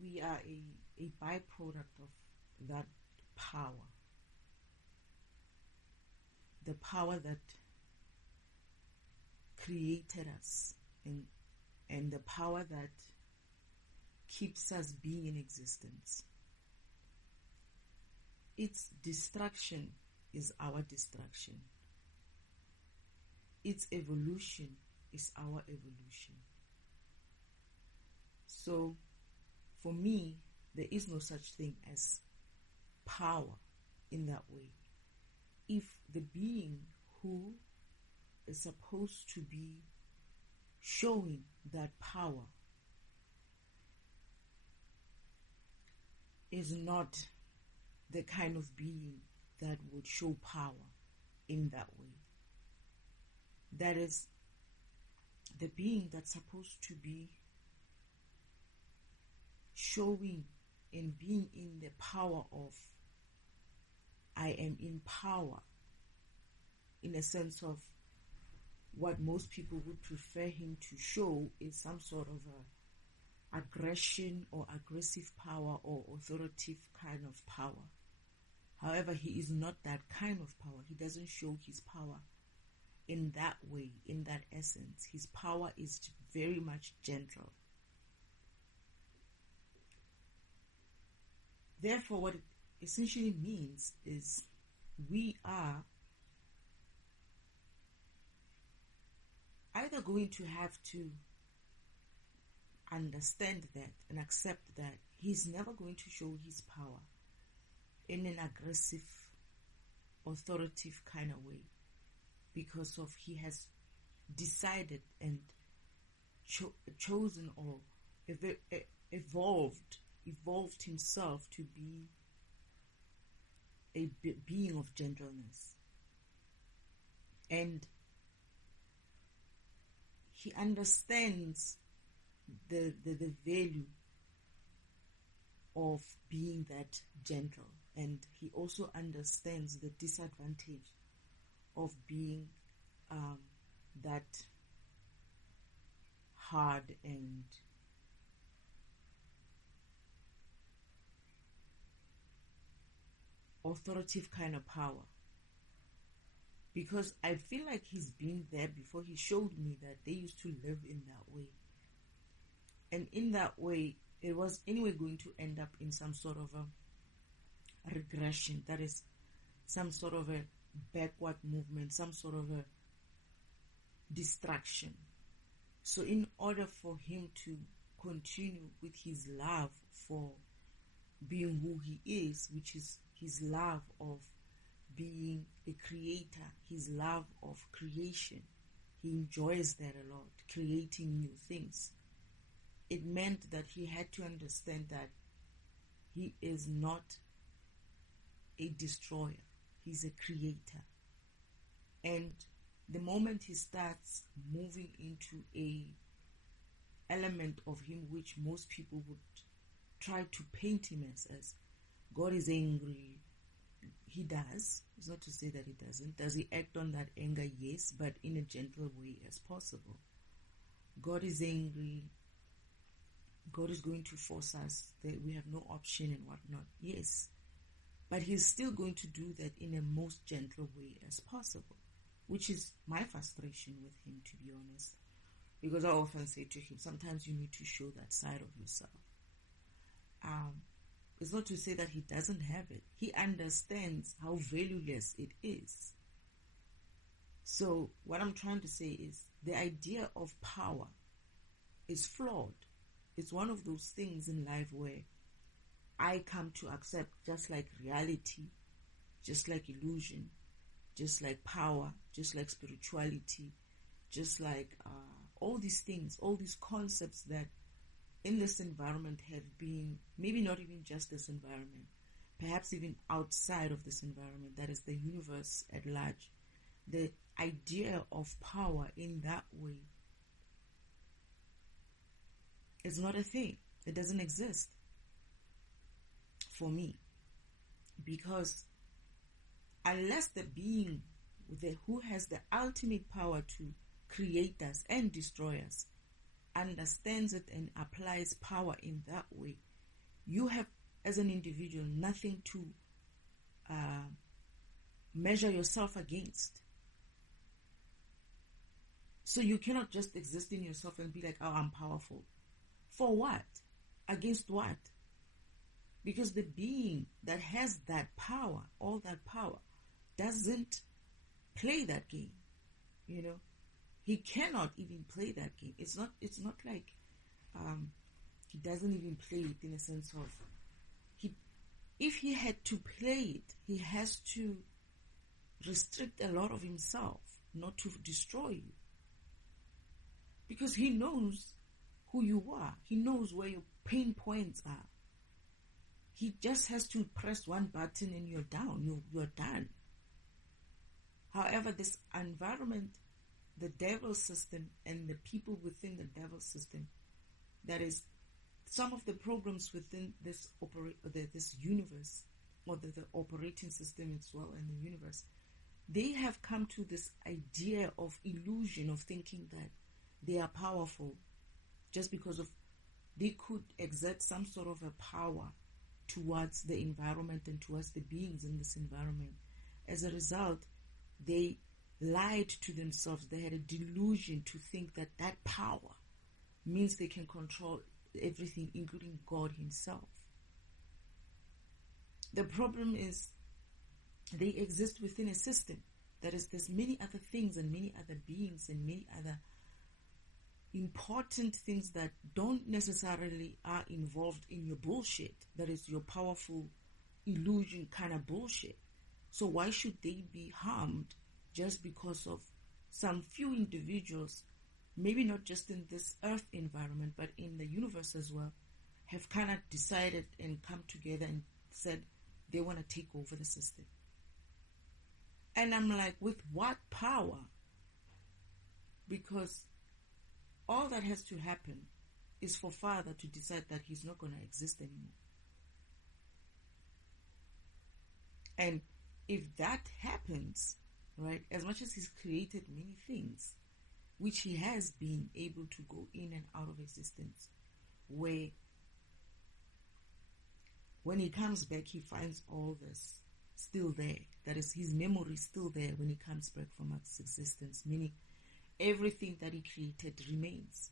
we are a byproduct of that power. The power that created us, and the power that keeps us being in existence. Its destruction is our destruction. Its evolution is our evolution. So, for me, there is no such thing as power in that way. If the being who is supposed to be showing that power is not the kind of being that would show power in that way, that is the being that's supposed to be showing and being in the power of I am in power, in a sense of what most people would prefer him to show is some sort of a aggression or aggressive power or authoritative kind of power. However, he is not that kind of power. He doesn't show his power in that way, in that essence. His power is very much gentle. Therefore, what it essentially means is we are either going to have to understand that and accept that he's never going to show his power in an aggressive, authoritative kind of way, because of he has decided and chosen or evolved himself to be a being of gentleness. And he understands the value of being that gentle, and he also understands the disadvantage of being that hard and authoritative kind of power. Because I feel like he's been there before. He showed me that they used to live in that way. And in that way, it was anyway going to end up in some sort of a regression. That is, some sort of a backward movement, some sort of a distraction. So in order for him to continue with his love for being who he is, which is his love of being a creator, his love of creation, he enjoys that a lot, creating new things. It meant that he had to understand that he is not a destroyer, he's a creator. And the moment he starts moving into a element of him which most people would try to paint him as God is angry, he does. It's not to say that he doesn't. Does he act on that anger? Yes, but in a gentle way as possible. God is angry. God is going to force us that we have no option and whatnot. Yes, but he's still going to do that in a most gentle way as possible, which is my frustration with him, to be honest. Because I often say to him, sometimes you need to show that side of yourself. It's not to say that he doesn't have it. He understands how valueless it is. So what I'm trying to say is the idea of power is flawed. It's one of those things in life where I come to accept, just like reality, just like illusion, just like power, just like spirituality, just like all these things, all these concepts that in this environment have been, maybe not even just this environment, perhaps even outside of this environment, that is the universe at large. The idea of power in that way is not a thing. It doesn't exist for me, because unless the being who has the ultimate power to create us and destroy us understands it and applies power in that way, you have, as an individual, nothing to measure yourself against. So you cannot just exist in yourself and be like, oh, I'm powerful. For what? Against what? Because the being that has that power, all that power, doesn't play that game. You know, he cannot even play that game. It's not like he doesn't even play it in a sense of if he had to play it, he has to restrict a lot of himself, not to destroy you. Because he knows who you are. He knows where your pain points are. He just has to press one button and you're down. You're done. However, this environment, the devil's system, and the people within the devil's system, that is, some of the programs within this universe, or the operating system as well in the universe, they have come to this idea of illusion of thinking that they are powerful just because of they could exert some sort of a power towards the environment and towards the beings in this environment. As a result, they lied to themselves. They had a delusion to think that that power means they can control everything, including God himself. The problem is they exist within a system. That is, there's many other things and many other beings and many other important things that don't necessarily are involved in your bullshit. That is your powerful illusion kind of bullshit. So why should they be harmed just because of some few individuals, maybe not just in this earth environment, but in the universe as well, have kind of decided and come together and said they want to take over the system. And I'm like, with what power? Because all that has to happen is for Father to decide that he's not going to exist anymore. And if that happens, right, as much as he's created many things, which he has been able to go in and out of existence, where when he comes back, he finds all this still there. That is, his memory is still there when he comes back from its existence, meaning everything that he created remains,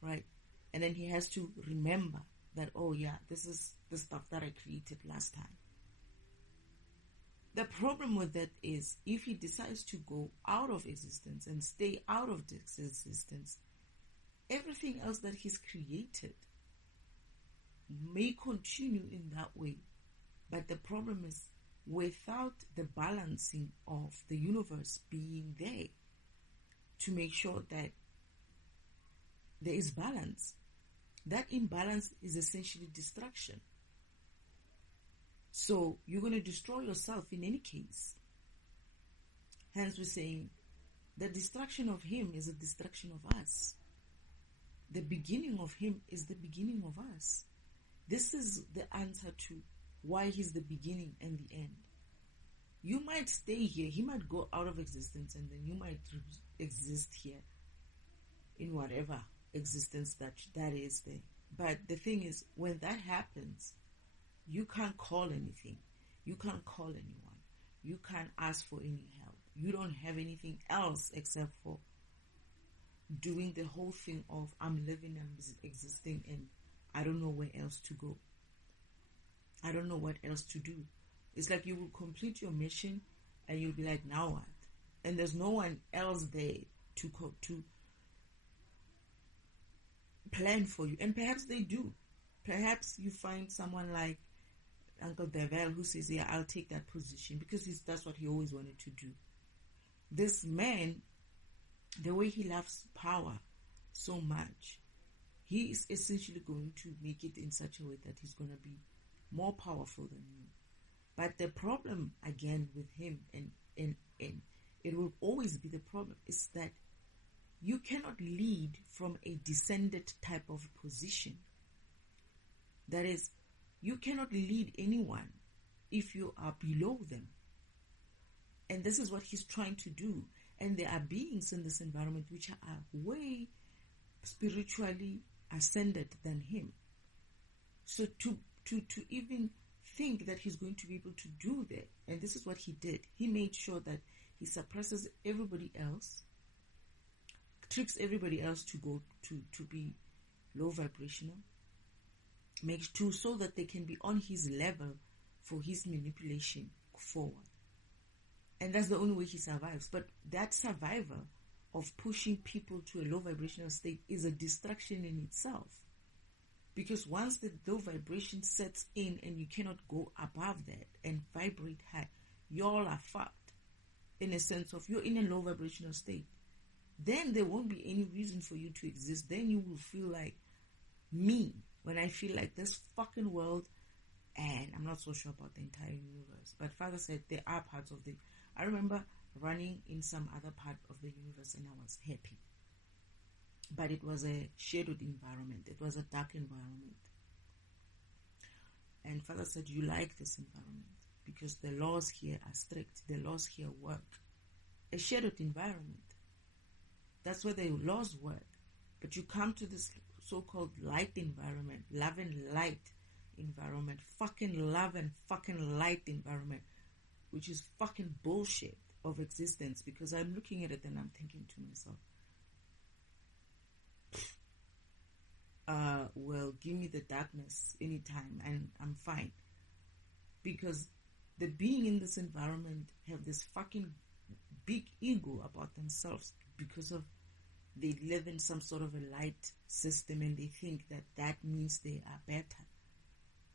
right? And then he has to remember that, oh yeah, this is the stuff that I created last time. The problem with that is if he decides to go out of existence and stay out of this existence, everything else that he's created may continue in that way. But the problem is, without the balancing of the universe being there to make sure that there is balance, that imbalance is essentially destruction. So you're going to destroy yourself in any case. Hence we're saying the destruction of him is a destruction of us. The beginning of him is the beginning of us. This is the answer to why he's the beginning and the end. You might stay here, he might go out of existence, and then you might exist here in whatever existence that is there. But the thing is, when that happens, you can't call anything. You can't call anyone. You can't ask for any help. You don't have anything else except for doing the whole thing of I'm living, I'm existing, and I don't know where else to go. I don't know what else to do. It's like you will complete your mission and you'll be like, now what? And there's no one else there to plan for you. And perhaps they do. Perhaps you find someone like Uncle Devel who says, yeah, I'll take that position, because that's what he always wanted to do. This man, the way he loves power so much, he is essentially going to make it in such a way that he's going to be more powerful than you. But the problem, again, with him, and it will always be the problem, is that you cannot lead from a descended type of position. That is, you cannot lead anyone if you are below them. And this is what he's trying to do. And there are beings in this environment which are way spiritually ascended than him. So to to even think that he's going to be able to do that. And this is what he did. He made sure that he suppresses everybody else, tricks everybody else to go to be low vibrational, makes to so that they can be on his level for his manipulation forward. And that's the only way he survives. But that survival of pushing people to a low vibrational state is a distraction in itself. Because once the low vibration sets in and you cannot go above that and vibrate high, you all are fucked. In a sense of you're in a low vibrational state. Then there won't be any reason for you to exist. Then you will feel like me. When I feel like this fucking world, and I'm not so sure about the entire universe, but Father said there are parts of the... I remember running in some other part of the universe and I was happy. But it was a shadowed environment. It was a dark environment. And Father said, you like this environment because the laws here are strict. The laws here work. A shadowed environment. That's where the laws work. But you come to this so-called light environment, love and light environment, fucking love and fucking light environment, which is fucking bullshit of existence, because I'm looking at it and I'm thinking to myself, well, give me the darkness anytime and I'm fine. Because the being in this environment have this fucking big ego about themselves because of they live in some sort of a light system and they think that that means they are better.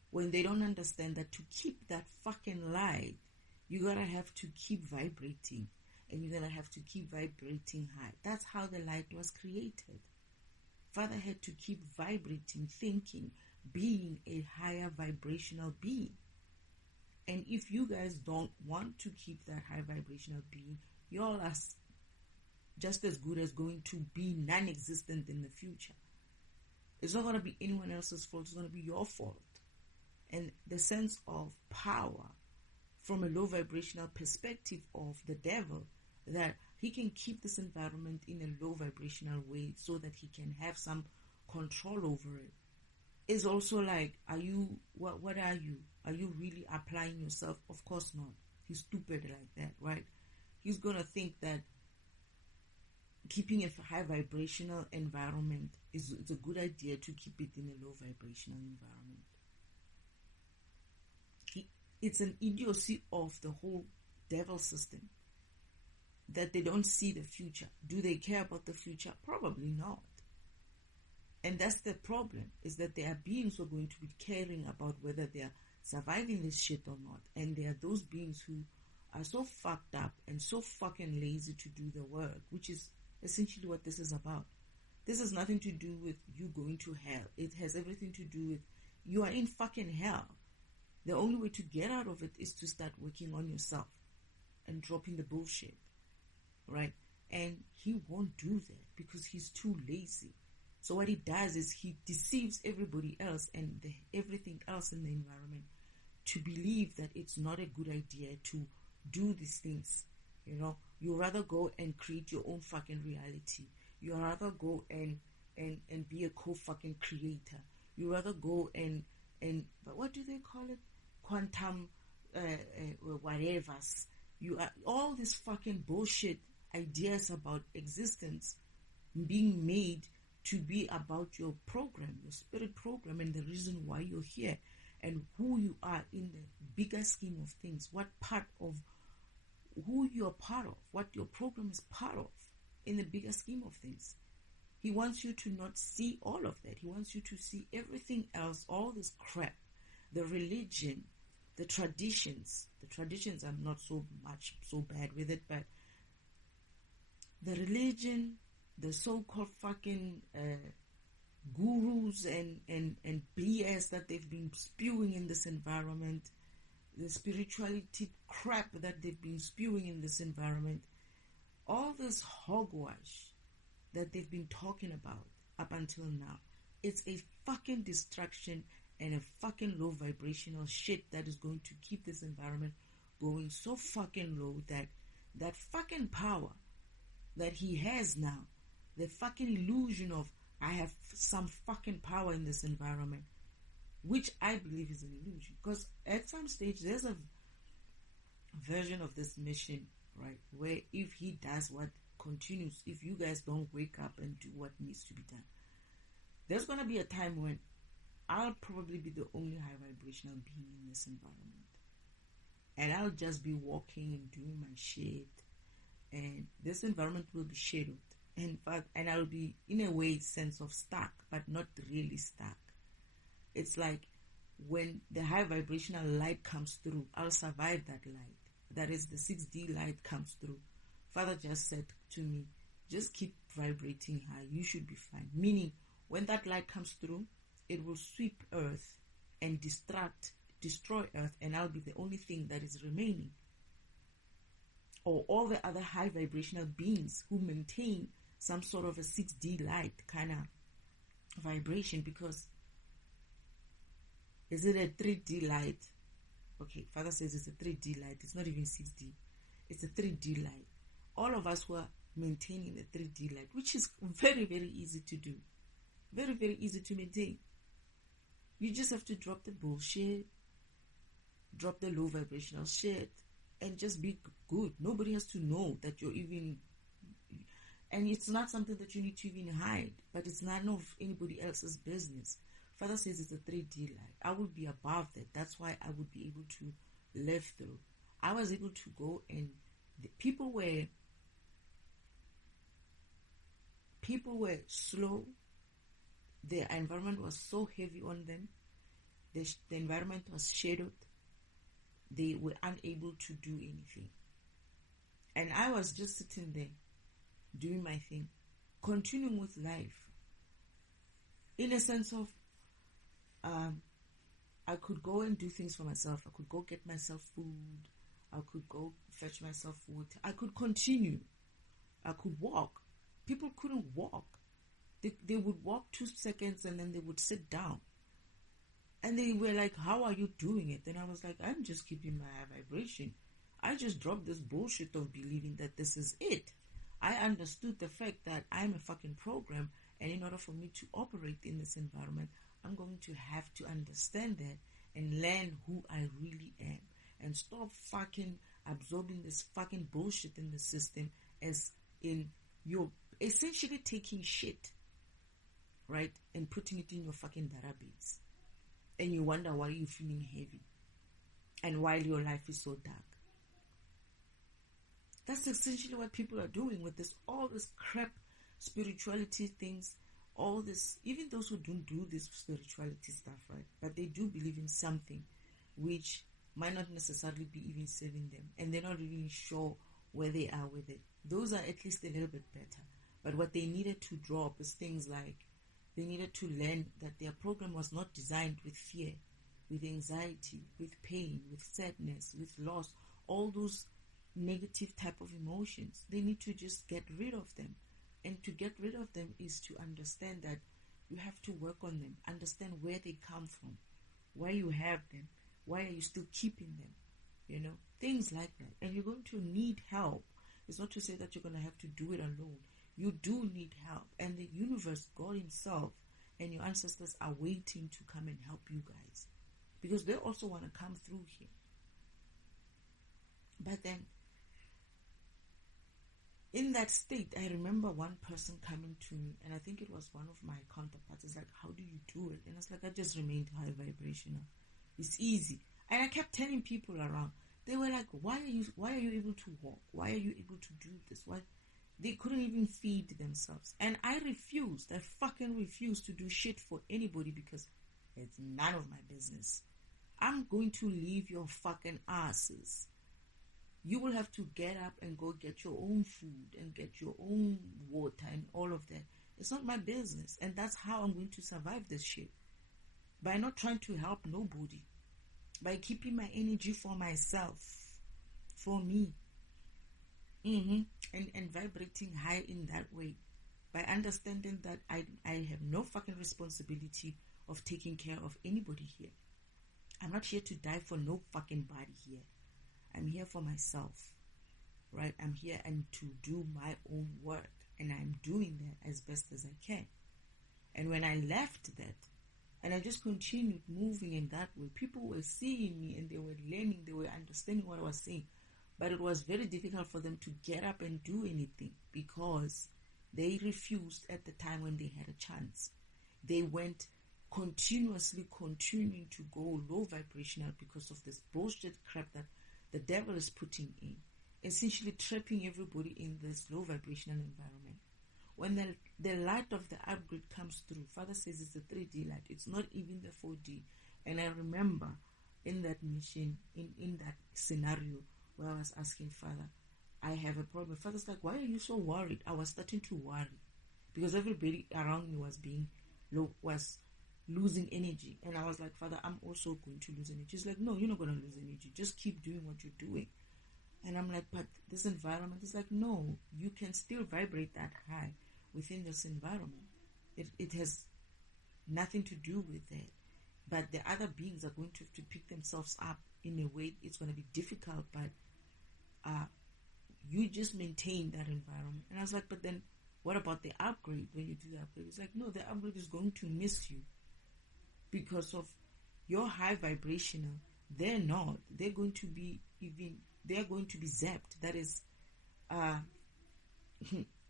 When they don't understand that to keep that fucking light, you gotta have to keep vibrating and you're gonna have to keep vibrating high. That's how the light was created. Father had to keep vibrating, thinking, being a higher vibrational being. And if you guys don't want to keep that high vibrational being, you all are just as good as going to be non-existent in the future. It's not going to be anyone else's fault. It's going to be your fault. And the sense of power from a low vibrational perspective of the devil, that he can keep this environment in a low vibrational way so that he can have some control over it, is also like, are you, what are you? Are you really applying yourself? Of course not. He's stupid like that, right? He's going to think that keeping a high vibrational environment is it's a good idea to keep it in a low vibrational environment. It's an idiocy of the whole devil system that they don't see the future. Do they care about the future? Probably not. And that's the problem, is that there are beings who are going to be caring about whether they are surviving this shit or not. And there are those beings who are so fucked up and so fucking lazy to do the work, which is essentially what this is about. This has nothing to do with you going to hell. It has everything to do with you are in fucking hell. The only way to get out of it is to start working on yourself and dropping the bullshit, right? And he won't do that because he's too lazy. So what he does is he deceives everybody else and everything else in the environment to believe that it's not a good idea to do these things. You know, you rather go and create your own fucking reality. You rather go and be a co-fucking creator. You rather go and but what do they call it? Quantum whatevers. You are all these fucking bullshit ideas about existence being made to be about your program, your spirit program, and the reason why you're here and who you are in the bigger scheme of things, what part of who you're part of, what your program is part of in the bigger scheme of things. He wants you to not see all of that. He wants you to see everything else, all this crap, the religion, the traditions. The traditions, I'm not so bad with it, but the religion, the so-called fucking gurus and BS that they've been spewing in this environment, the spirituality crap that they've been spewing in this environment, all this hogwash that they've been talking about up until now, it's a fucking distraction and a fucking low vibrational shit that is going to keep this environment going so fucking low that that fucking power that he has now, the fucking illusion of I have some fucking power in this environment, which I believe is an illusion. Because at some stage, there's a version of this mission, right, where if he does what continues, if you guys don't wake up and do what needs to be done, there's going to be a time when I'll probably be the only high vibrational being in this environment. And I'll just be walking and doing my shit. And this environment will be shadowed. In fact, and I'll be, in a way, sense of stuck, but not really stuck. It's like when the high vibrational light comes through, I'll survive that light. That is, the 6D light comes through. Father just said to me, just keep vibrating high. You should be fine. Meaning, when that light comes through, it will sweep Earth and destroy Earth, and I'll be the only thing that is remaining. Or all the other high vibrational beings who maintain some sort of a 6D light kind of vibration, because is it a 3D light? Okay, Father says it's a 3D light. It's not even 6D. It's a 3D light. All of us who are maintaining the 3D light, which is very, very easy to do. Very, very easy to maintain. You just have to drop the bullshit, drop the low vibrational shit, and just be good. Nobody has to know that you're even... And it's not something that you need to even hide, but it's none of anybody else's business. Father says it's a 3D light. I would be above that. That's why I would be able to live through. I was able to go, and the people were slow. The environment was so heavy on them. The environment was shadowed. They were unable to do anything. And I was just sitting there, doing my thing, continuing with life. In a sense of, I could go and do things for myself. I could go get myself food. I could go fetch myself water. I could continue. I could walk. People couldn't walk. They would walk 2 seconds and then they would sit down. And they were like, how are you doing it? And I was like, I'm just keeping my vibration. I just dropped this bullshit of believing that this is it. I understood the fact that I'm a fucking program, and in order for me to operate in this environment, I'm going to have to understand that and learn who I really am, and stop fucking absorbing this fucking bullshit in the system, as in you're essentially taking shit, right, and putting it in your fucking database, and you wonder why you're feeling heavy and why your life is so dark. That's essentially what people are doing with this, all this crap spirituality things, all this, even those who don't do this spirituality stuff, right? But they do believe in something which might not necessarily be even serving them, and they're not even sure where they are with it. Those are at least a little bit better. But what they needed to drop is things like, they needed to learn that their program was not designed with fear, with anxiety, with pain, with sadness, with loss, all those negative type of emotions. They need to just get rid of them. And to get rid of them is to understand that you have to work on them, understand where they come from, why you have them, why are you still keeping them, things like that. And you're going to need help. It's not to say that you're going to have to do it alone. You do need help, and the universe, God himself, and your ancestors are waiting to come and help you guys, because they also want to come through here. But then, in that state, I remember one person coming to me, and I think it was one of my counterparts. It's like, how do you do it? And it's like, I just remained high vibrational. It's easy. And I kept telling people around. They were like, why are you able to walk? Why are you able to do this? Why? They couldn't even feed themselves. And I refused. I fucking refused to do shit for anybody, because it's none of my business. I'm going to leave your fucking asses. You will have to get up and go get your own food and get your own water and all of that. It's not my business. And that's how I'm going to survive this shit. By not trying to help nobody. By keeping my energy for myself. For me. And vibrating high in that way. By understanding that I have no fucking responsibility of taking care of anybody here. I'm not here to die for no fucking body here. I'm here for myself, right? I'm here and to do my own work, and I'm doing that as best as I can. And when I left that, And I just continued moving in that way. People were seeing me and they were learning, they were understanding what I was saying. But it was very difficult for them to get up and do anything because they refused at the time when they had a chance. They went continuing to go low vibrational because of this bullshit crap that the devil is putting in, essentially trapping everybody in this low vibrational environment. When the light of the upgrade comes through, Father says it's a 3D light. It's not even the 4D. And I remember in that mission, in that scenario, where I was asking Father, I have a problem. Father's like, why are you so worried? I was starting to worry because everybody around me was losing energy. And I was like, Father, I'm also going to lose energy. He's like, no, you're not going to lose energy. Just keep doing what you're doing. And I'm like, but this environment is like, no, you can still vibrate that high within this environment. It has nothing to do with that. But the other beings are going to have to pick themselves up in a way. It's going to be difficult, but you just maintain that environment. And I was like, but then what about the upgrade? When you do the upgrade, it's like, no, the upgrade is going to miss you because of your high vibrational. They're not. They're going to be zapped. That is,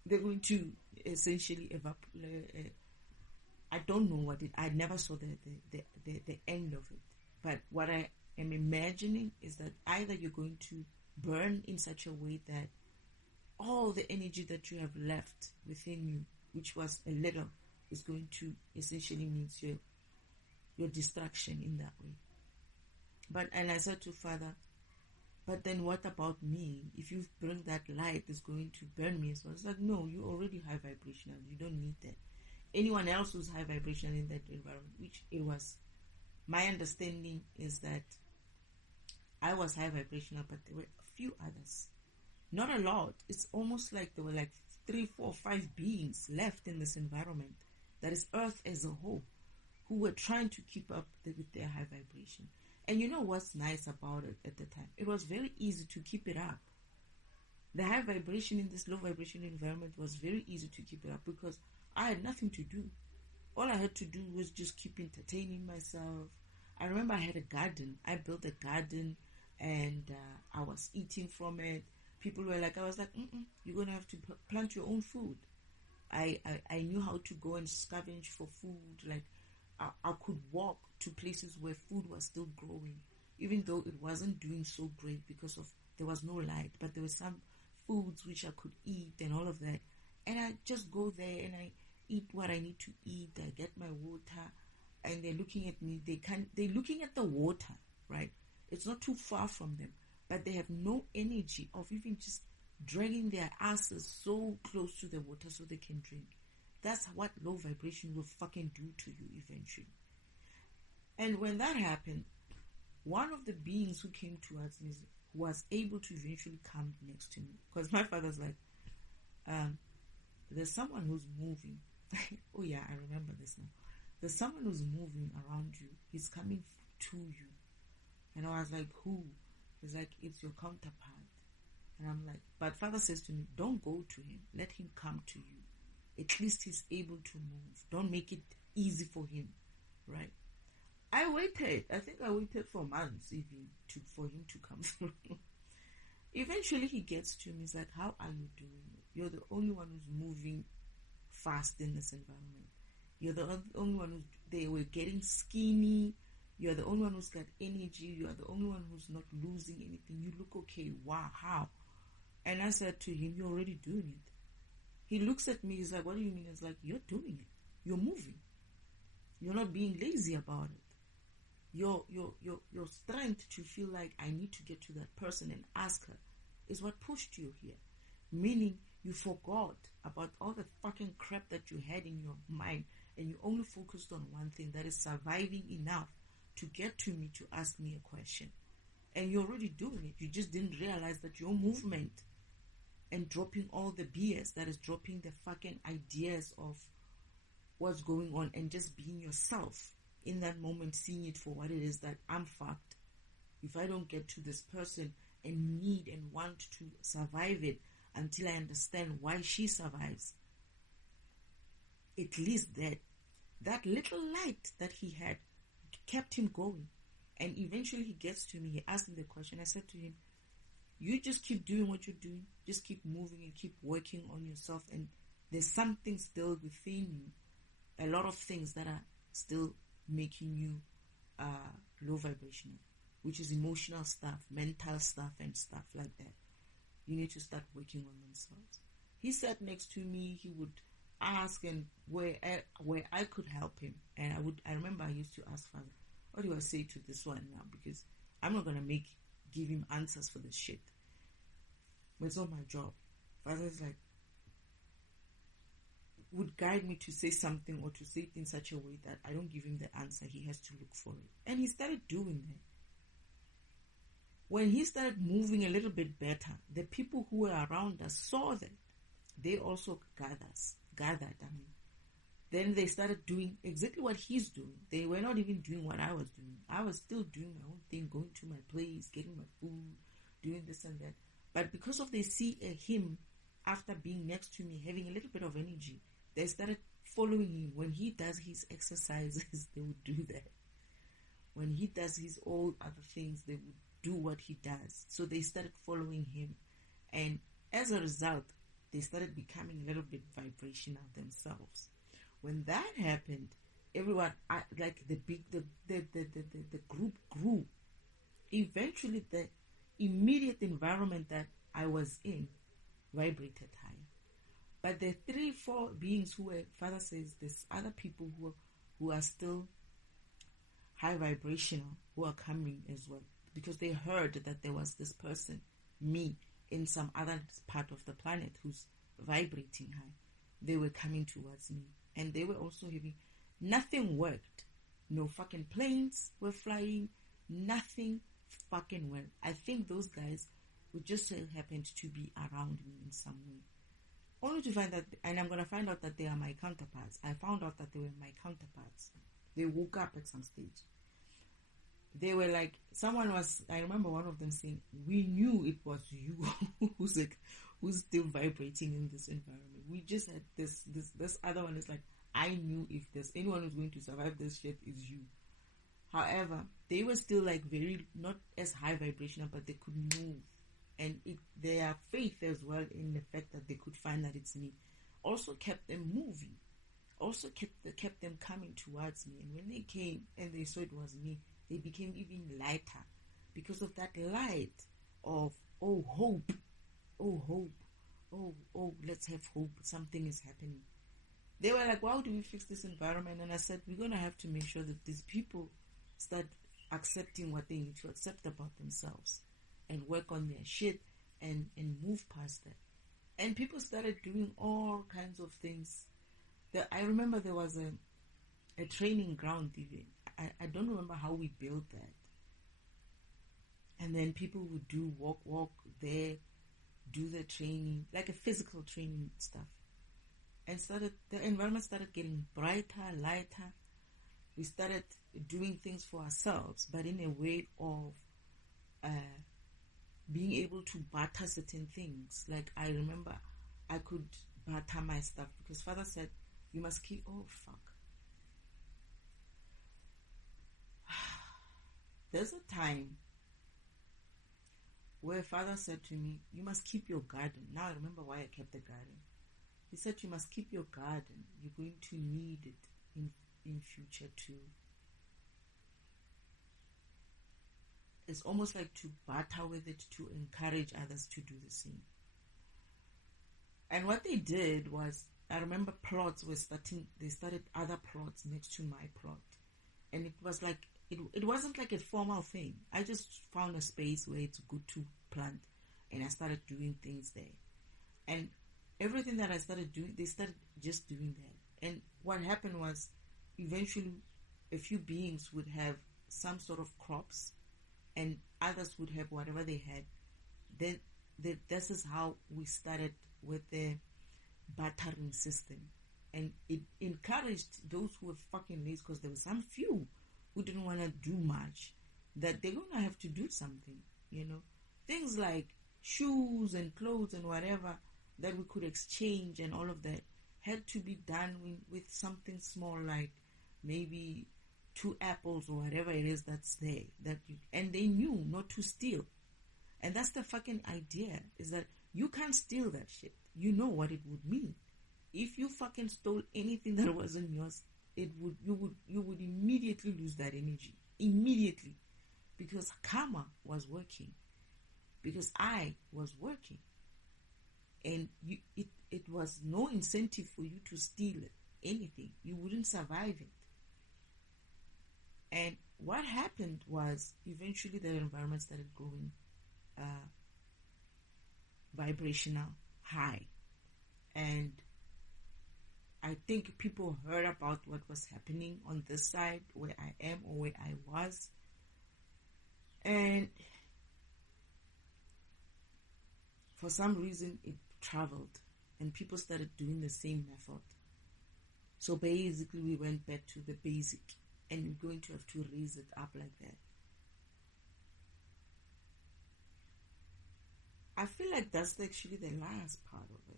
they're going to essentially evaporate. I don't know what it. I never saw the end of it. But what I am imagining is that either you're going to burn in such a way that all the energy that you have left within you, which was a little, is going to essentially means your destruction in that way. And I said to Father, but then what about me? If you bring that light, it's going to burn me as well. It's like, no, you're already high vibrational. You don't need that. Anyone else who's high vibrational in that environment, which it was, my understanding is that I was high vibrational, but there were a few others. Not a lot. It's almost like there were like 3, 4, 5 beings left in this environment, that is Earth as a whole, who were trying to keep up with their high vibration. And you know what's nice about it at the time? It was very easy to keep it up. The high vibration in this low vibration environment was very easy to keep it up because I had nothing to do. All I had to do was just keep entertaining myself. I remember I had a garden. I built a garden and I was eating from it. People were like, I was like, you're going to have to plant your own food. I knew how to go and scavenge for food. Like I could walk to places where food was still growing, even though it wasn't doing so great because there was no light, but there were some foods which I could eat and all of that. And I just go there and I eat what I need to eat. I get my water, and they're looking at me. They're looking at the water, right? It's not too far from them, but they have no energy of even just dragging their asses so close to the water so they can drink. That's what low vibration will fucking do to you eventually. And when that happened, one of the beings who came towards me was able to eventually come next to me. Because my father's like, there's someone who's moving. Oh yeah, I remember this now. There's someone who's moving around you. He's coming to you. And I was like, who? He's like, it's your counterpart. And I'm like, but Father says to me, don't go to him. Let him come to you. At least he's able to move. Don't make it easy for him, right? I waited. I think I waited for months even for him to come through. Eventually he gets to me. He's like, how are you doing? You're the only one who's moving fast in this environment. You're the only one they were getting skinny. You're the only one who's got energy. You're the only one who's not losing anything. You look okay. Wow, how? And I said to him, you're already doing it. He looks at me. He's like, what do you mean? It's like, you're doing it. You're moving. You're not being lazy about it. Your strength to feel like I need to get to that person and ask her is what pushed you here. Meaning you forgot about all the fucking crap that you had in your mind and you only focused on one thing, that is surviving enough to get to me to ask me a question. And you're already doing it. You just didn't realize that your movement and dropping all the BS, that is dropping the fucking ideas of what's going on and just being yourself in that moment, seeing it for what it is, that I'm fucked. If I don't get to this person and need and want to survive it until I understand why she survives, at least that that little light that he had kept him going. And eventually he gets to me. He asked me the question. I said to him, you just keep doing what you're doing. Just keep moving and keep working on yourself. And there's something still within you. A lot of things that are still making you low vibrational, which is emotional stuff, mental stuff, and stuff like that. You need to start working on themselves. He sat next to me. He would ask, and where I could help him. And I remember I used to ask Father, what do I say to this one now? Because I'm not gonna give him answers for this shit. But it's not my job. Father's like, would guide me to say something or to say it in such a way that I don't give him the answer. He has to look for it. And he started doing that. When he started moving a little bit better, the people who were around us saw that. They also gathered. Then they started doing exactly what he's doing. They were not even doing what I was doing. I was still doing my own thing, going to my place, getting my food, doing this and that. But because of they see him after being next to me, having a little bit of energy, they started following him. When he does his exercises, they would do that. When he does his all other things, they would do what he does. So they started following him. And as a result, they started becoming a little bit vibrational themselves. When that happened, everyone, the group grew. Eventually, the immediate environment that I was in vibrated higher. But the 3-4 beings who were, Father says, there's other people who are still high vibrational, who are coming as well. Because they heard that there was this person, me, in some other part of the planet who's vibrating high. They were coming towards me. And they were also having, nothing worked. No fucking planes were flying. Nothing fucking worked. I think those guys would just happened to be around me in some way. Only to find that, and I'm going to find out that they are my counterparts. I found out that they were my counterparts. They woke up at some stage. They were like, I remember one of them saying, we knew it was you who's still vibrating in this environment. We just had this other one is like, I knew if there's anyone who's going to survive this shit is you. However, they were still like very, not as high vibrational, but they could move. And their faith as well in the fact that they could find that it's me also kept them moving. Also kept them coming towards me. And when they came and they saw it was me, they became even lighter because of that light of, oh, hope, oh, let's have hope. Something is happening. They were like, how do we fix this environment? And I said, we're going to have to make sure that these people start accepting what they need to accept about themselves and work on their shit and move past that. And people started doing all kinds of things. I remember there was a training ground even. I don't remember how we built that. And then people would do walk there, do the training, like a physical training stuff. And the environment started getting brighter, lighter. We started doing things for ourselves, but in a way of being able to barter certain things. Like I remember I could barter my stuff because Father said, you must keep, oh fuck. There's a time where Father said to me, you must keep your garden. Now I remember why I kept the garden. He said, you must keep your garden. You're going to need it in future too. It's almost like to barter with it, to encourage others to do the same. And what they did was, I remember plots were they started other plots next to my plot. And it was like, it wasn't like a formal thing. I just found a space where it's good to plant. And I started doing things there. And everything that I started doing, they started just doing that. And what happened was, eventually, a few beings would have some sort of crops, and others would have whatever they had. Then this is how we started with the bartering system. And it encouraged those who were fucking lazy, because there were some few who didn't want to do much, that they're going to have to do something, you know. Things like shoes and clothes and whatever that we could exchange and all of that had to be done with something small like maybe 2 apples or whatever it is that's there, and they knew not to steal. And that's the fucking idea, is that you can't steal that shit. You know what it would mean. If you fucking stole anything that wasn't yours, you would immediately lose that energy. Immediately. Because karma was working. Because I was working. And it was no incentive for you to steal anything. You wouldn't survive it. And what happened was, eventually the environment started going vibrational high. And I think people heard about what was happening on this side where I am, or where I was. And for some reason it traveled, and people started doing the same method. So basically we went back to the basic, and we're going to have to raise it up like that. I feel like that's actually the last part of it.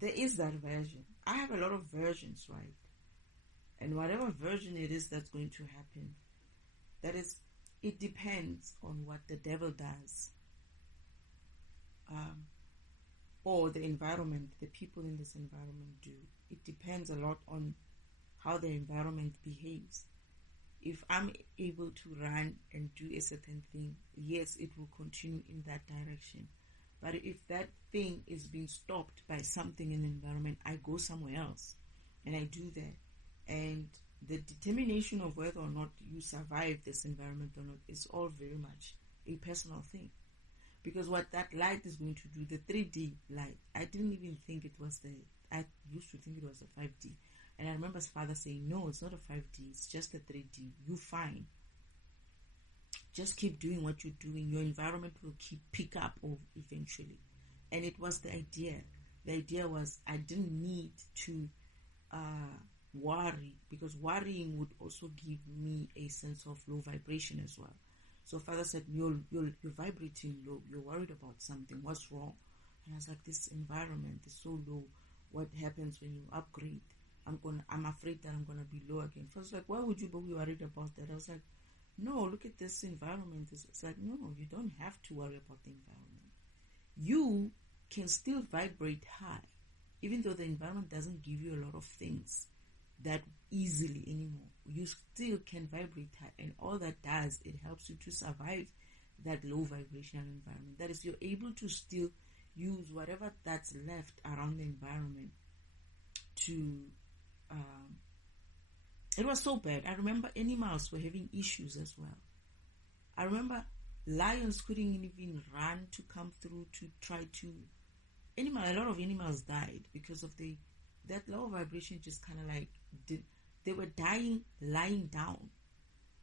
There is that version. I have a lot of versions, right? And whatever version it is that's going to happen, it depends on what the devil does. Or the environment, the people in this environment do. It depends a lot on how the environment behaves. If I'm able to run and do a certain thing, yes, it will continue in that direction. But if that thing is being stopped by something in the environment, I go somewhere else. And I do that. And the determination of whether or not you survive this environment or not is all very much a personal thing. Because what that light is going to do, the 3D light, I didn't even think it was I used to think it was a 5D. And I remember his father saying, no, it's not a 5D, it's just a 3D. You're fine. Just keep doing what you're doing. Your environment will pick up eventually. And it was the idea. The idea was I didn't need to worry, because worrying would also give me a sense of low vibration as well. So father said, you're vibrating low. You're worried about something. What's wrong? And I was like, this environment is so low. What happens when you upgrade? I'm afraid that I'm gonna be low again. So I was like, why would you be worried about that? I was like, no, look at this environment. It's like, no, you don't have to worry about the environment. You can still vibrate high, even though the environment doesn't give you a lot of things that easily anymore. You still can vibrate high, and all that does, it helps you to survive that low vibrational environment. That is, you're able to still use whatever that's left around the environment to it was so bad. I remember animals were having issues as well. I remember lions couldn't even run to come through to try to a lot of animals died because of that low vibration. Just kind of like they were dying lying down,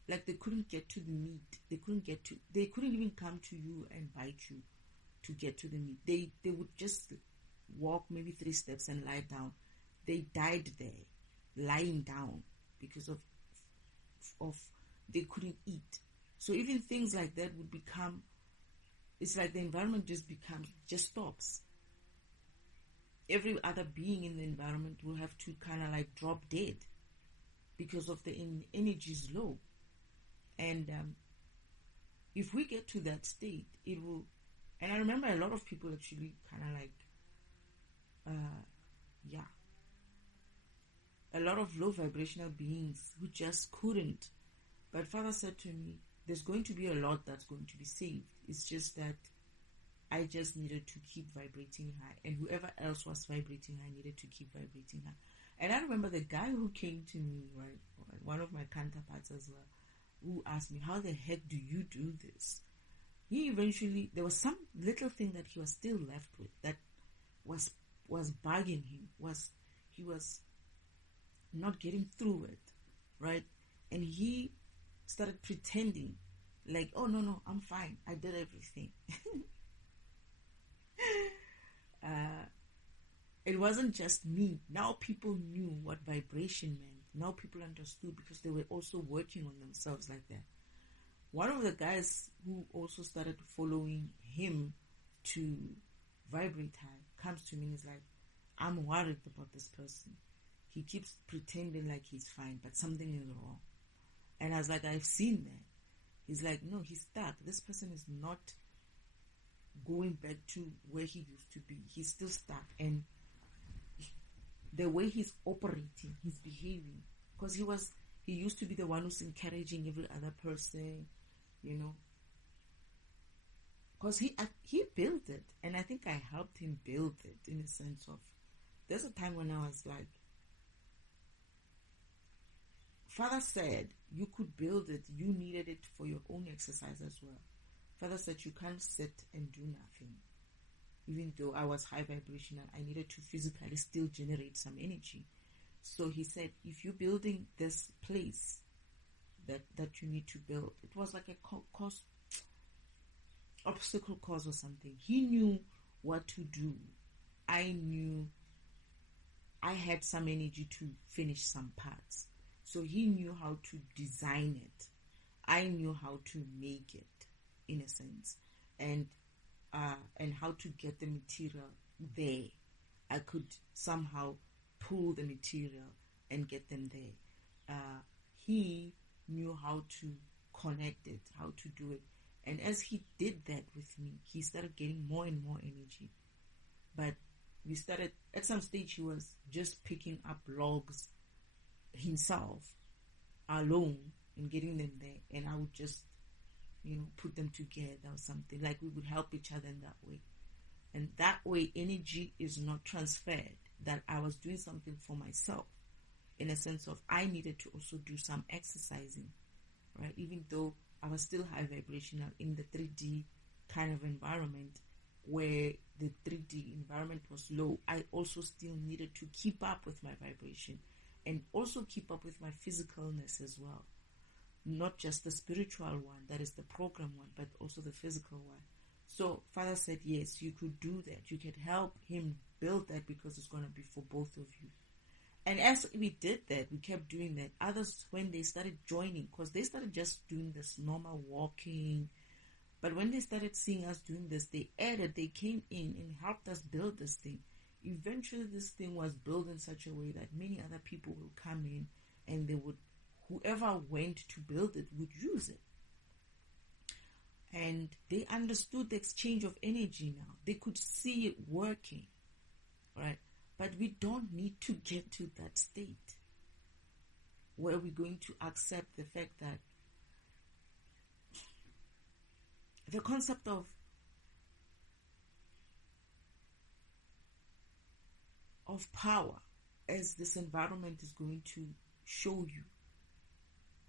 like they couldn't get to the meat. They couldn't even come to you and bite you to get to the meat. They would just walk maybe 3 steps and lie down. They died there lying down because of they couldn't eat. So even things like that would become, it's like the environment just stops. Every other being in the environment will have to kind of like drop dead because of the energy is low. And if we get to that state, it will. And I remember a lot of people actually kind of like a lot of low vibrational beings who just couldn't. But father said to me, there's going to be a lot that's going to be saved. It's just that I just needed to keep vibrating high, and whoever else was vibrating high needed to keep vibrating high. And I remember the guy who came to me, right, one of my counterparts as well, who asked me, how the heck do you do this? He eventually, there was some little thing that he was still left with that was bugging him, he was not getting through it, right? And he started pretending like, oh no, I'm fine, I did everything. It wasn't just me. Now people knew what vibration meant. Now people understood because they were also working on themselves like that. One of the guys who also started following him to vibrate high comes to me and is like, I'm worried about this person. He keeps pretending like he's fine, but something is wrong. And I was like, I've seen that. He's like, no, he's stuck. This person is not going back to where he used to be. He's still stuck. And the way he's operating, he's behaving, because he used to be the one who's encouraging every other person, because he built it, and I think I helped him build it, in a sense of, there's a time when I was like, Father said you could build it, you needed it for your own exercise as well. Father said you can't sit and do nothing. Even though I was high vibrational, I needed to physically still generate some energy. So he said, if you're building this place that you need to build, it was like a obstacle course or something. He knew what to do. I knew I had some energy to finish some parts. So he knew how to design it. I knew how to make it, in a sense. And how to get the material there. I could somehow pull the material and get them there. He knew how to connect it, how to do it. And as he did that with me, he started getting more and more energy. But we started, at some stage, he was just picking up logs himself, alone, and getting them there. And I would just, put them together or something. Like we would help each other in that way. And that way, energy is not transferred. That I was doing something for myself, in a sense of I needed to also do some exercising, right? Even though I was still high vibrational in the 3D kind of environment, where the 3D environment was low, I also still needed to keep up with my vibration and also keep up with my physicalness as well. Not just the spiritual one, that is the program one, but also the physical one. So Father said, yes, you could do that. You could help him build that, because it's going to be for both of you. And as we did that, we kept doing that. Others, when they started joining, because they started just doing this normal walking, but when they started seeing us doing this, they came in and helped us build this thing. Eventually, this thing was built in such a way that many other people will come in, and whoever went to build it would use it. And they understood the exchange of energy now. They could see it working, right? But we don't need to get to that state where we're going to accept the fact that the concept of power, as this environment is going to show you,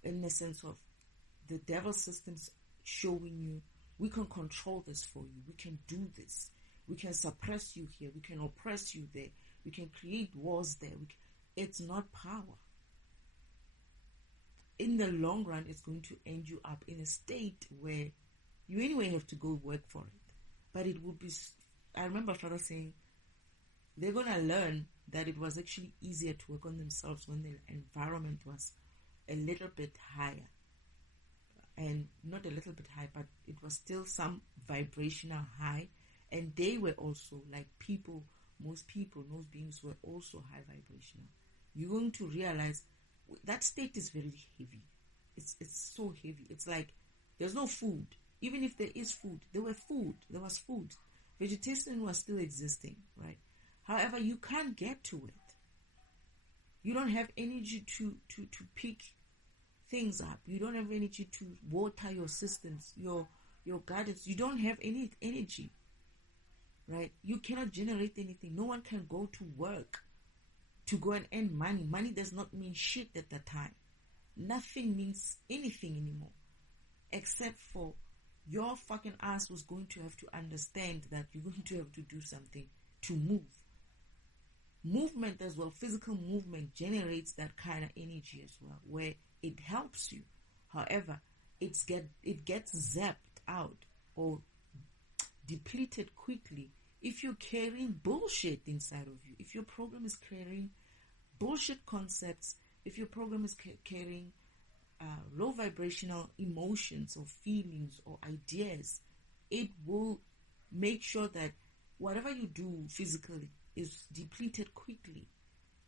in the sense of the devil systems showing you, we can control this for you, we can do this, we can suppress you here, we can oppress you there, we can create wars there. It's not power. In the long run, it's going to end you up in a state where you anyway have to go work for it. But it would be, I remember Father saying, they're going to learn that it was actually easier to work on themselves when the environment was a little bit higher. And not a little bit high, but it was still some vibrational high. And they were also like most beings were also high vibrational. You're going to realize that state is very heavy. It's so heavy. It's like there's no food. Even if there is food, there was food. Vegetation was still existing, right? However, you can't get to it. You don't have energy to pick things up. You don't have energy to water your systems, your gardens. You don't have any energy, right? You cannot generate anything. No one can go to work to go and earn money. Money does not mean shit at that time. Nothing means anything anymore, except for your fucking ass was going to have to understand that you're going to have to do something to move. Movement as well, physical movement generates that kind of energy as well, where it helps you. However, it gets zapped out or depleted quickly if you're carrying bullshit inside of you. If your program is carrying bullshit concepts, if your program is carrying low vibrational emotions or feelings or ideas, it will make sure that whatever you do physically is depleted quickly.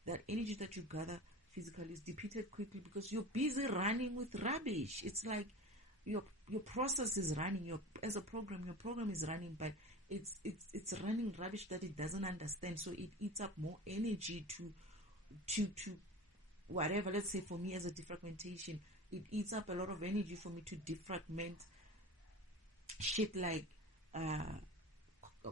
That energy that you gather physically is depleted quickly because you're busy running with rubbish. It's like your process is running. As a program, your program is running, but it's running rubbish that it doesn't understand. So it eats up more energy to whatever. Let's say for me as a defragmentation, it eats up a lot of energy for me to defragment shit like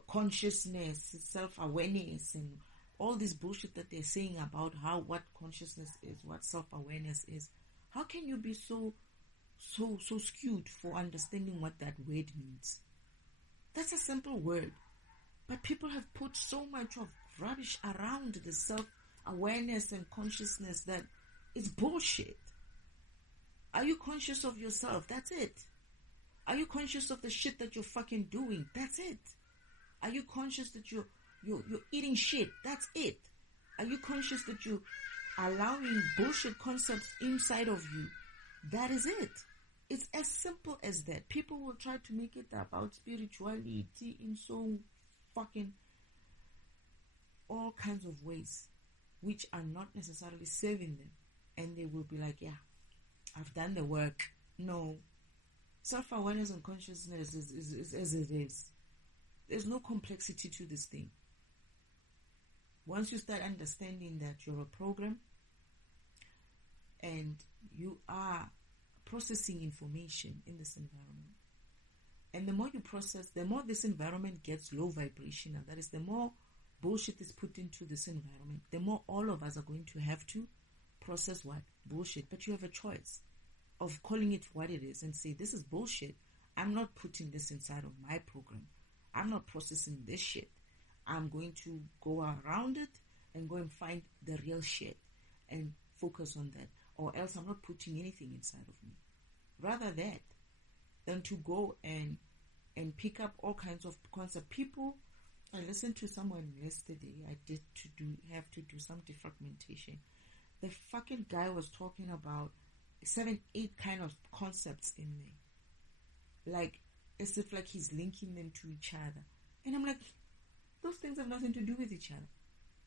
consciousness, self-awareness, and all this bullshit that they're saying about what consciousness is, what self-awareness is. How can you be so skewed for understanding what that word means? That's a simple word, but people have put so much of rubbish around the self-awareness and consciousness that it's bullshit. Are you conscious of yourself? That's it. Are you conscious of the shit that you're fucking doing? That's it. Are you conscious that you're eating shit? That's it. Are you conscious that you're allowing bullshit concepts inside of you? That is it. It's as simple as that. People will try to make it about spirituality in so fucking all kinds of ways, which are not necessarily serving them. And they will be like, yeah, I've done the work. No. Self-awareness and consciousness is as it is. There's no complexity to this thing. Once you start understanding that you're a program and you are processing information in this environment, and the more you process, the more this environment gets low vibrational. That is, the more bullshit is put into this environment, the more all of us are going to have to process what? Bullshit. But you have a choice of calling it what it is and say, this is bullshit. I'm not putting this inside of my program. I'm not processing this shit. I'm going to go around it and go and find the real shit and focus on that. Or else I'm not putting anything inside of me. Rather that than to go and pick up all kinds of concepts. People, I listened to someone yesterday. I have to do some defragmentation. The fucking guy was talking about 7, 8 kind of concepts in there. Like, as if like he's linking them to each other. And I'm like, those things have nothing to do with each other.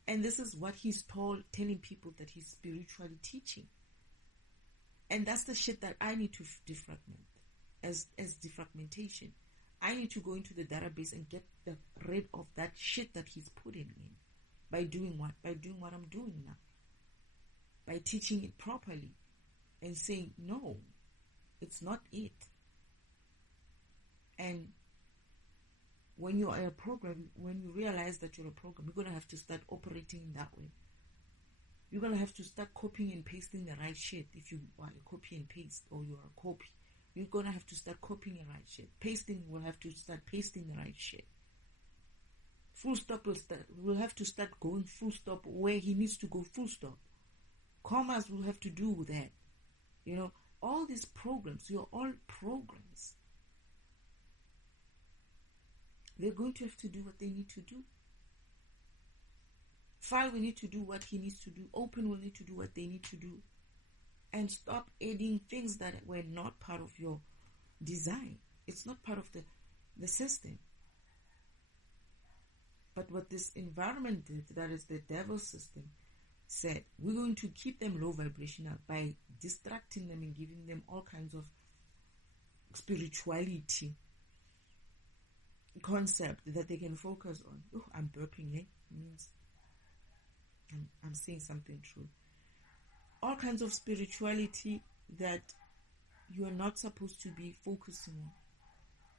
And this is what he's telling people that he's spiritually teaching. And that's the shit that I need to defragment as defragmentation. I need to go into the database and get rid of that shit that he's putting in. By doing what? By doing what I'm doing now. By teaching it properly. And saying, no, it's not it. And when you are a program, when you realize that you're a program, you're going to have to start operating in that way. You're going to have to start copying and pasting the right shit. If you are a copy and paste, or you're a copy, you're going to have to start copying the right shit. Pasting will have to start pasting the right shit. Full stop will have to start going full stop where he needs to go full stop. Commas will have to do that. You know, all these programs, you're all programs. They're going to have to do what they need to do. File will need to do what he needs to do. Open will need to do what they need to do. And stop adding things that were not part of your design. It's not part of the system. But what this environment did, that is the devil's system, said, we're going to keep them low vibrational by distracting them and giving them all kinds of spirituality concept that they can focus on. Oh, I'm burping, means I'm saying something true. All kinds of spirituality that you are not supposed to be focusing on.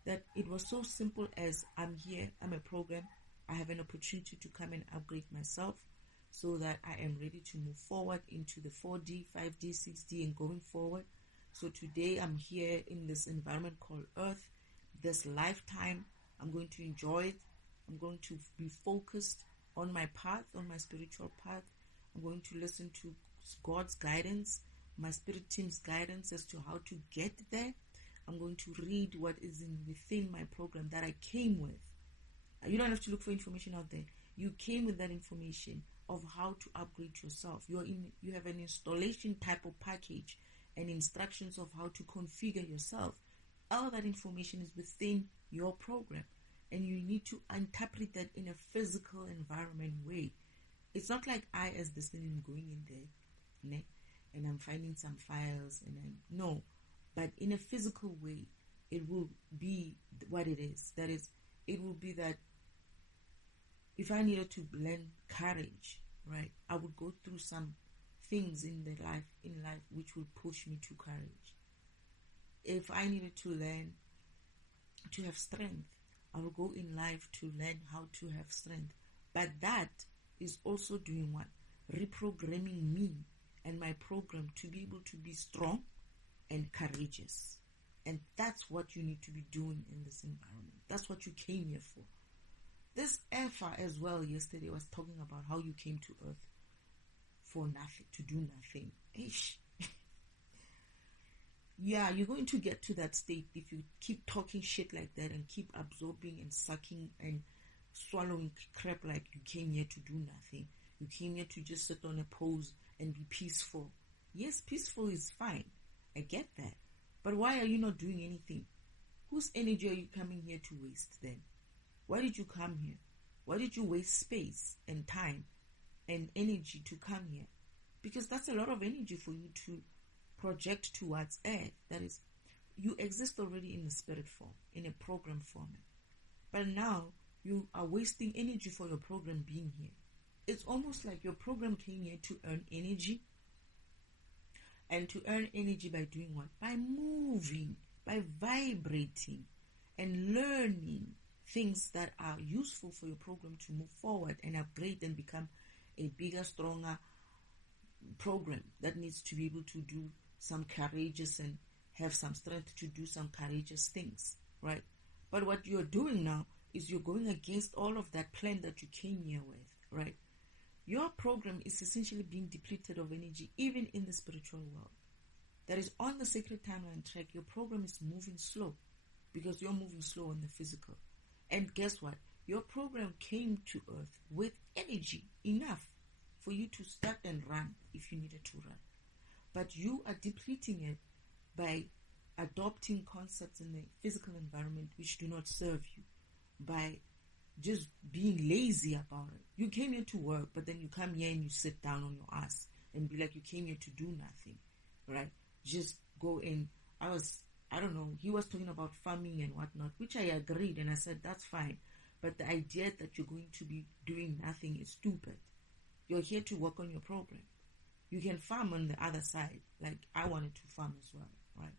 That it was so simple as, I'm here, I'm a program, I have an opportunity to come and upgrade myself so that I am ready to move forward into the 4D, 5D, 6D and going forward. So today I'm here in this environment called Earth, this lifetime. I'm going to enjoy it. I'm going to be focused on my path, on my spiritual path. I'm going to listen to God's guidance, my spirit team's guidance as to how to get there. I'm going to read what is within my program that I came with. You don't have to look for information out there. You came with that information of how to upgrade yourself. You have an installation type of package and instructions of how to configure yourself. All that information is within your program. and you need to interpret that in a physical environment way. It's not like I, as the student, am going in there, ne, and I'm finding some files, and no, but in a physical way, it will be what it is. That is, it will be that if I needed to learn courage, right, I would go through some things in life which will push me to courage. If I needed to learn to have strength, I will go in life to learn how to have strength. But that is also doing what? Reprogramming me and my program to be able to be strong and courageous. And that's what you need to be doing in this environment. That's what you came here for. This Efa as well yesterday was talking about how you came to earth for nothing, to do nothing. Ish. Yeah, you're going to get to that state if you keep talking shit like that and keep absorbing and sucking and swallowing crap like you came here to do nothing. You came here to just sit on a pose and be peaceful. Yes, peaceful is fine. I get that. But why are you not doing anything? Whose energy are you coming here to waste then? Why did you come here? Why did you waste space and time and energy to come here? Because that's a lot of energy for you to project towards earth. That is, you exist already in the spirit form, in a program format. But now you are wasting energy for your program being here. It's almost like your program came here to earn energy. And to earn energy by doing what? By moving, by vibrating and learning things that are useful for your program to move forward and upgrade and become a bigger, stronger program that needs to be able to do some courageous and have some strength to do some courageous things, right? But what you're doing now is you're going against all of that plan that you came here with, right? Your program is essentially being depleted of energy, even in the spiritual world. That is, on the sacred timeline track, your program is moving slow because you're moving slow on the physical. And guess what? Your program came to earth with energy enough for you to start and run if you needed to run. But you are depleting it by adopting concepts in the physical environment which do not serve you, by just being lazy about it. You came here to work, but then you come here and you sit down on your ass and be like you came here to do nothing, right? Just go in. I don't know, he was talking about farming and whatnot, which I agreed, and I said, that's fine. But the idea that you're going to be doing nothing is stupid. You're here to work on your program. You can farm on the other side, like I wanted to farm as well, right?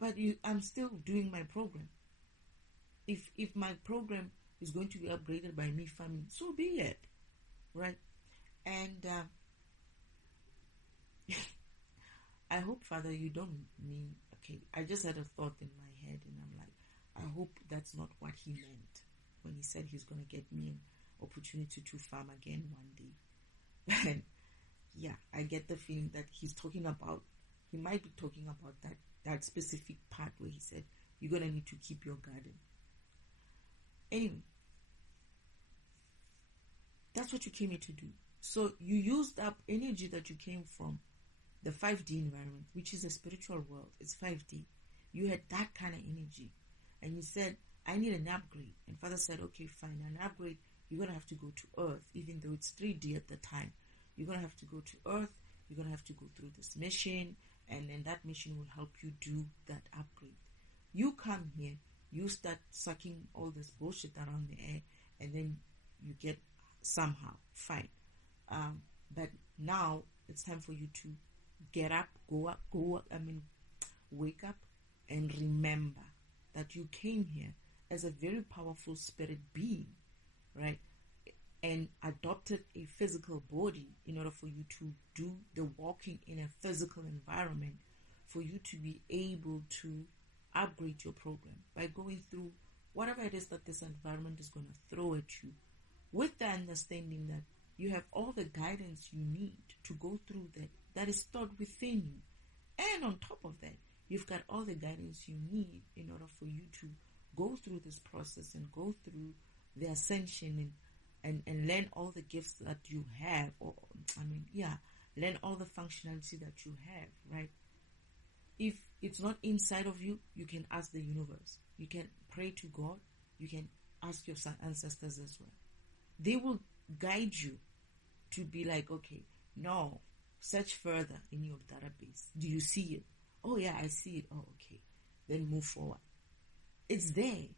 But I'm still doing my program. If my program is going to be upgraded by me farming, so be it, right? And I hope, Father, you don't mean, okay, I just had a thought in my head, and I'm like, I hope that's not what he meant when he said he's going to get me an opportunity to farm again one day. And yeah, I get the feeling that he might be talking about that specific part where he said, you're going to need to keep your garden. Anyway, that's what you came here to do. So you used up energy that you came from the 5D environment, which is a spiritual world. It's 5D. You had that kind of energy. And you said, I need an upgrade. And Father said, okay, fine, an upgrade. You're going to have to go to Earth, even though it's 3D at the time. You're going to have to go to Earth. You're going to have to go through this mission. And then that mission will help you do that upgrade. You come here. You start sucking all this bullshit around the air, and then you get somehow fine. But now it's time for you to get up, wake up, and remember that you came here as a very powerful spirit being, right? And adopted a physical body in order for you to do the walking in a physical environment, for you to be able to upgrade your program by going through whatever it is that this environment is going to throw at you, with the understanding that you have all the guidance you need to go through that is stored within you. And on top of that, you've got all the guidance you need in order for you to go through this process and go through the ascension and learn all the gifts that you have, learn all the functionality that you have, right? If it's not inside of you, you can ask the universe. You can pray to God. You can ask your ancestors as well. They will guide you to be like, okay, no, search further in your database. Do you see it? Oh yeah, I see it. Oh, okay. Then move forward. It's there.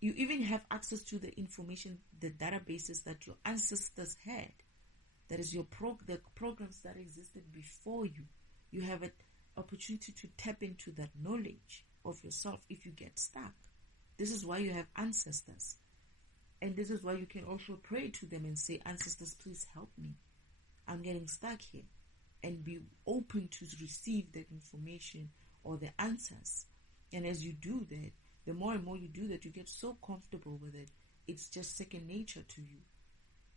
You even have access to the information, the databases that your ancestors had. That is the programs that existed before you. You have an opportunity to tap into that knowledge of yourself if you get stuck. This is why you have ancestors. And this is why you can also pray to them and say, ancestors, please help me. I'm getting stuck here. And be open to receive that information or the answers. And as you do that, the more and more you do that, you get so comfortable with it. It's just second nature to you.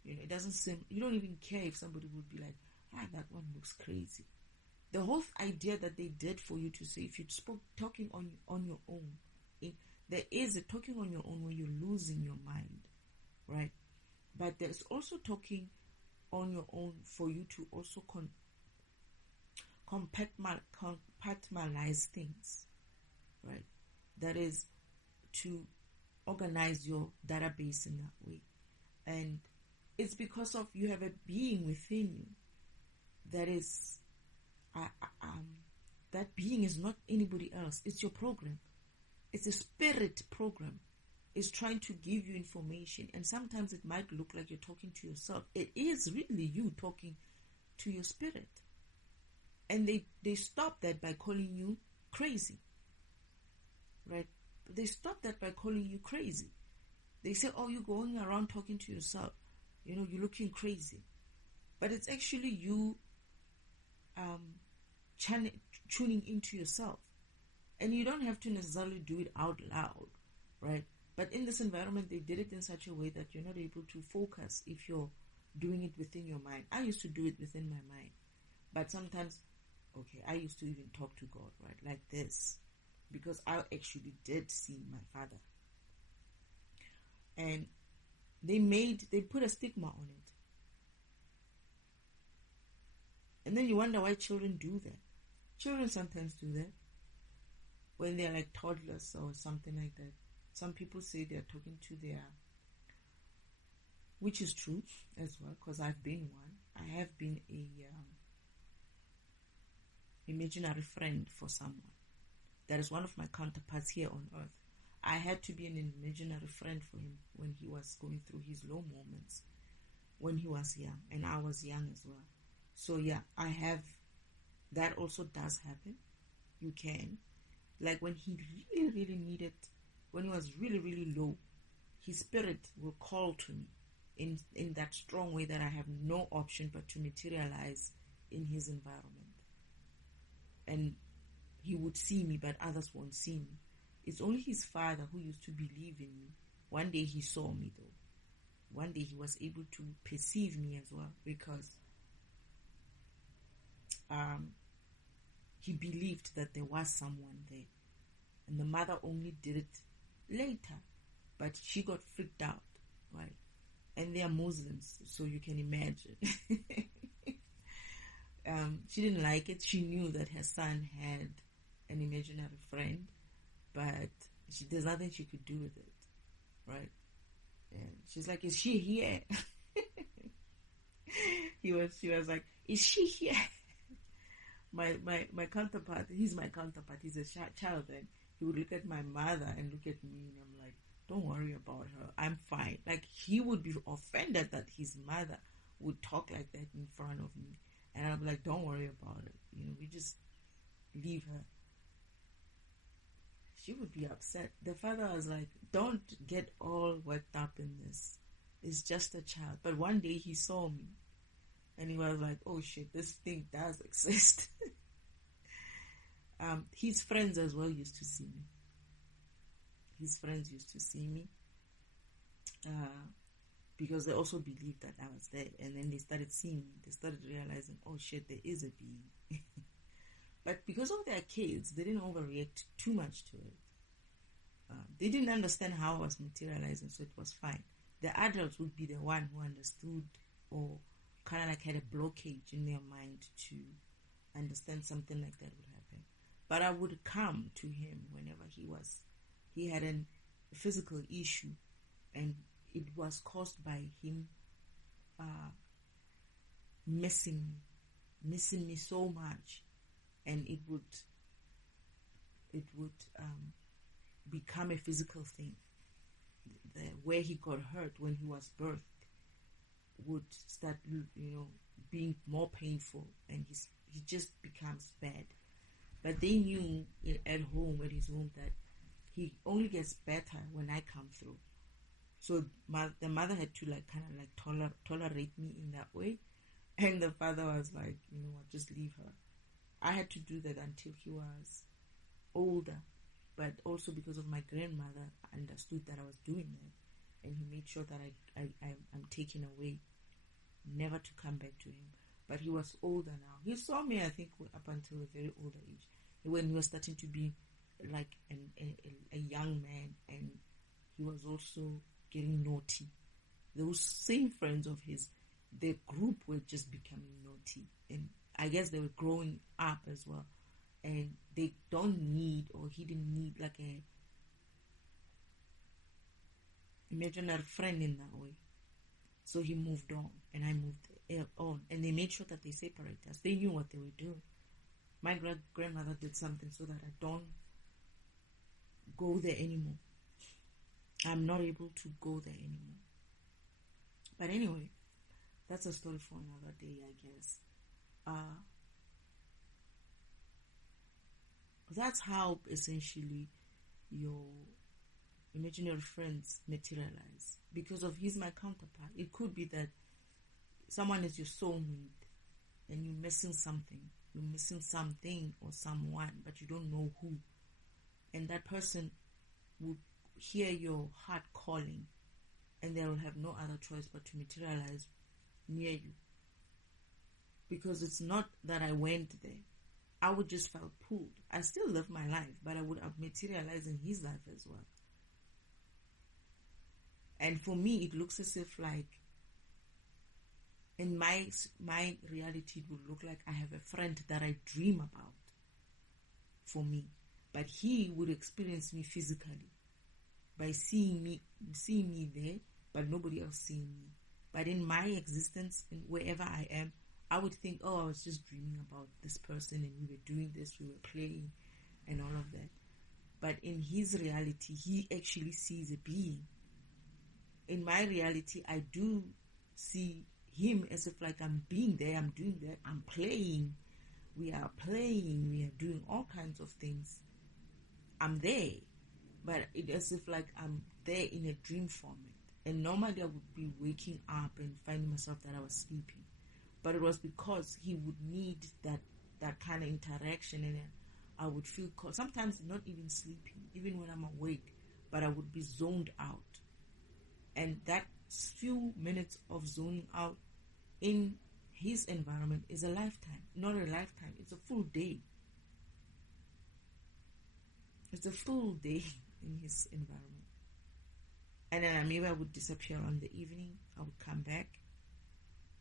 You know, it doesn't seem, you don't even care if somebody would be like, that one looks crazy. The whole idea that they did for you to say, if you spoke talking on your own, there is a talking on your own when you're losing your mind, right? But there's also talking on your own for you to also compartmentalize things, right? That is to organize your database in that way. And it's because of you have a being within you that is, that being is not anybody else. It's your program. It's a spirit program. It's trying to give you information. And sometimes it might look like you're talking to yourself. It is really you talking to your spirit. And they stop that by calling you crazy. Right? They stop that by calling you crazy. They say, oh, you're going around talking to yourself. You know, you're looking crazy. But it's actually you tuning into yourself. And you don't have to necessarily do it out loud, right? But in this environment, they did it in such a way that you're not able to focus if you're doing it within your mind. I used to do it within my mind. But sometimes, I used to even talk to God, right? Like this. Because I actually did see my father. And they put a stigma on it. And then you wonder why children do that. Children sometimes do that. When they're like toddlers or something like that. Some people say they're talking to their, which is true as well, because I've been one. I have been a imaginary friend for someone. That is one of my counterparts here on earth. I had to be an imaginary friend for him when he was going through his low moments, when he was young, and I was young as well. So yeah, I have, that also does happen. You can. Like when he really, really needed, when he was really, really low, his spirit will call to me in that strong way that I have no option but to materialize in his environment. And he would see me, but others won't see me. It's only his father who used to believe in me. One day he saw me though. One day he was able to perceive me as well because he believed that there was someone there. And the mother only did it later. But she got freaked out, right? And they are Muslims, so you can imagine. She didn't like it. She knew that her son had an imaginary friend, but there's nothing she could do with it, right? And she's like, is she here? She was like, is she here? My counterpart, he's my counterpart, he's a child, and he would look at my mother and look at me, and I'm like, don't worry about her, I'm fine. Like, he would be offended that his mother would talk like that in front of me, and I'm like, don't worry about it, we just leave her. She would be upset. The father was like, don't get all worked up in this, it's just a child. But one day he saw me, and he was like, oh shit, this thing does exist. His friends as well used to see me. Because they also believed that I was there. And then they started seeing me. They started realizing, oh shit, there is a being. But because of their kids, they didn't overreact too much to it. They didn't understand how I was materializing, so it was fine. The adults would be the one who understood or kind of like had a blockage in their mind to understand something like that would happen. But I would come to him whenever he had a physical issue, and it was caused by him missing me so much, and it would become a physical thing. Where he got hurt when he was birthed would start, being more painful, and he just becomes bad. But they knew at his home, that he only gets better when I come through. So the mother had to tolerate me in that way, and the father was like, you know what, just leave her. I had to do that until he was older, but also because of my grandmother, understood that I was doing that, and he made sure that I'm taken away, never to come back to him. But he was older now. He saw me, I think, up until a very older age, when he was starting to be like a young man, and he was also getting naughty. Those same friends of his, their group were just becoming naughty, and I guess they were growing up as well, and they don't need, or he didn't need, like a imaginary friend in that way. So he moved on, and I moved on, and they made sure that they separate us. They knew what they were doing. My grandmother did something so that I don't go there anymore. I'm not able to go there anymore. But anyway, that's a story for another day, I guess. That's how essentially your imaginary friends materialize. Because of he's my counterpart. It could be that someone is your soulmate and you're missing something. You're missing something or someone, but you don't know who. And that person will hear your heart calling, and they will have no other choice but to materialize near you. Because it's not that I went there. I would just felt pulled. I still live my life, but I would have materialized in his life as well. And for me, it looks as if like, in my reality, it would look like I have a friend that I dream about for me. But he would experience me physically by seeing me there, but nobody else seeing me. But in my existence, and wherever I am, I would think, oh, I was just dreaming about this person, and we were doing this, we were playing, and all of that. But in his reality, he actually sees a being. In my reality, I do see him as if like I'm being there, I'm doing that, I'm playing, we are doing all kinds of things. I'm there, but it's as if like I'm there in a dream format. And normally I would be waking up and finding myself that I was sleeping. But it was because he would need that kind of interaction, and I would feel sometimes not even sleeping, even when I'm awake, but I would be zoned out. And that few minutes of zoning out in his environment is a lifetime. Not a lifetime, it's a full day. It's a full day in his environment. And then maybe I would disappear on the evening, I would come back,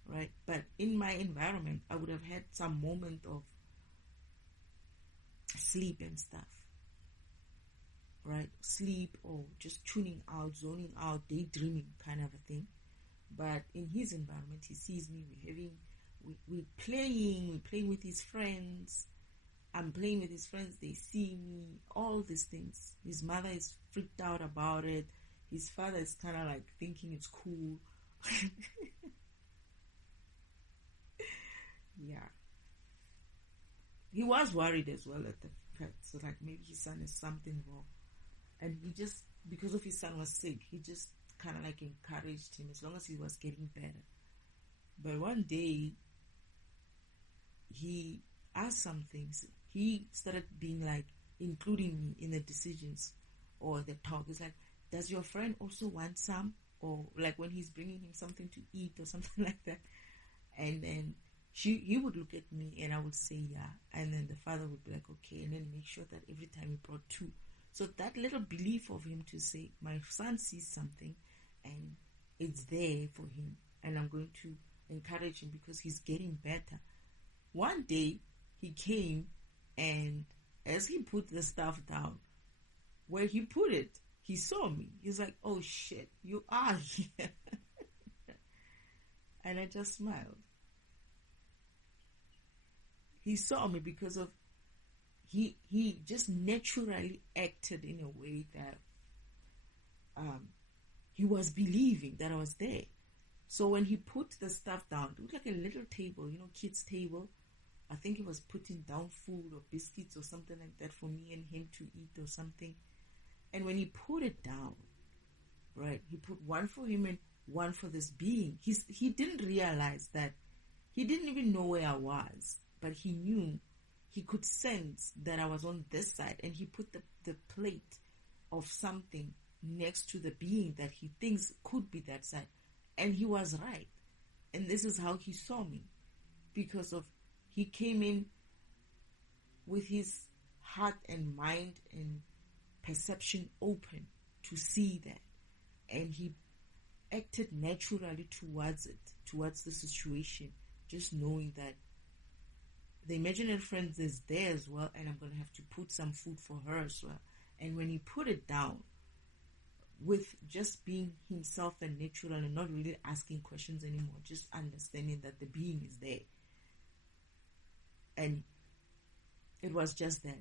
right? But in my environment, I would have had some moment of sleep and stuff, right? Sleep or just tuning out, zoning out, daydreaming kind of a thing. But in his environment, he sees me, we're playing with his friends. I'm playing with his friends, they see me, all these things. His mother is freaked out about it. His father is kind of like thinking it's cool. Yeah. He was worried as well at the fact. So like maybe his son is something wrong. And he just, because of his son was sick, he just kind of like encouraged him as long as he was getting better. But one day, he asked some things. He started being like, including me in the decisions or the talk. It's like, does your friend also want some? Or like when he's bringing him something to eat or something like that. And then he would look at me and I would say, yeah. And then the father would be like, okay. And then make sure that every time he brought two. So that little belief of him to say, my son sees something and it's there for him. And I'm going to encourage him because he's getting better. One day he came, and as he put the stuff down, where he put it, he saw me. He's like, oh shit, you are here. And I just smiled. He saw me because of he just naturally acted in a way that he was believing that I was there. So when he put the stuff down, it was like a little table, kids' table. I think he was putting down food or biscuits or something like that for me and him to eat or something. And when he put it down, right, he put one for him and one for this being. He didn't realize that. He didn't even know where I was, but he knew, he could sense that I was on this side, and he put the plate of something next to the being that he thinks could be that side. And he was right. And this is how he saw me, because of he came in with his heart and mind and perception open to see that, and he acted naturally towards it, towards the situation, just knowing that the imaginary friend is there as well, and I'm going to have to put some food for her as well. And when he put it down, with just being himself and natural and not really asking questions anymore, just understanding that the being is there. And it was just that.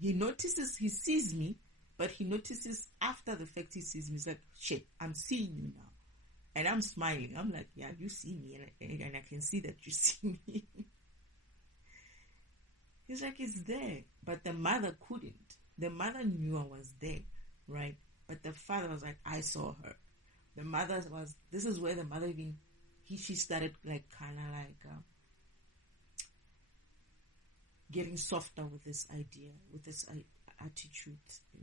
He notices, he sees me, but he notices after the fact he sees me. He's like, shit, I'm seeing you now. And I'm smiling. I'm like, yeah, you see me. And I can see that you see me. He's like, it's there. But the mother couldn't. The mother knew I was there, right? But the father was like, I saw her. The mother was, this is where the mother even, she started like kind of like getting softer with this idea, with this attitude,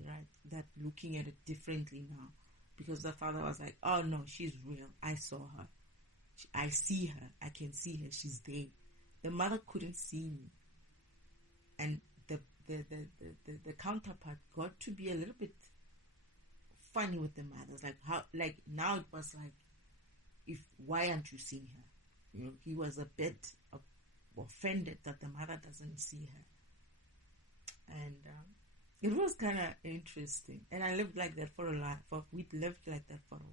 right? That looking at it differently now. Because the father was like, oh no, she's real. I saw her. I see her. I can see her. She's there. The mother couldn't see me. And the counterpart got to be a little bit funny with the mothers. Like how, like now it was like, why aren't you seeing her? He was a bit offended that the mother doesn't see her. And it was kind of interesting. And I lived like that for a while. We lived like that for a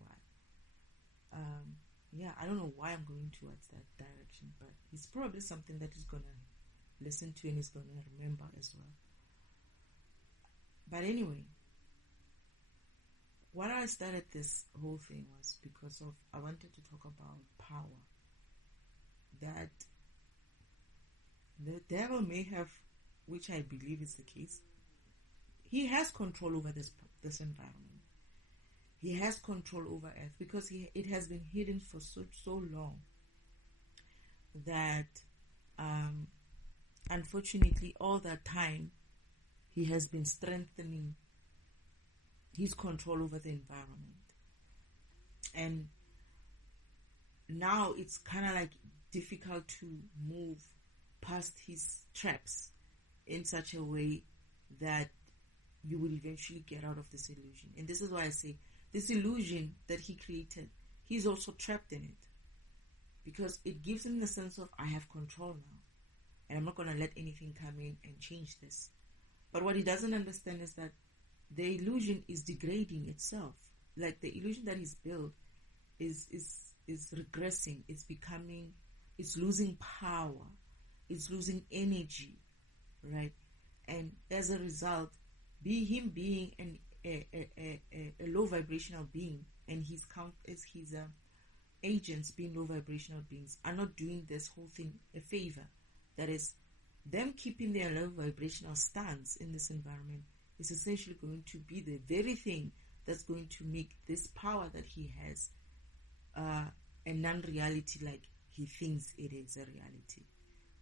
while. Yeah, I don't know why I'm going towards that direction, but it's probably something that he's going to listen to and he's going to remember as well. But anyway, why I started this whole thing was because of, I wanted to talk about power. That the devil may have, which I believe is the case, he has control over this environment. He has control over Earth because it has been hidden for so long that unfortunately all that time he has been strengthening his control over the environment. And now it's kind of like difficult to move past his traps in such a way that you will eventually get out of this illusion. And this is why I say this illusion that he created, he's also trapped in it, because it gives him the sense of, I have control now and I'm not going to let anything come in and change this. But what he doesn't understand is that the illusion is degrading itself. Like the illusion that he's built is regressing. It's losing power. It's losing energy, right? And as a result, him being a low vibrational being, and his agents being low vibrational beings, are not doing this whole thing a favor. That is, them keeping their low vibrational stance in this environment is essentially going to be the very thing that's going to make this power that he has a non-reality like he thinks it is a reality.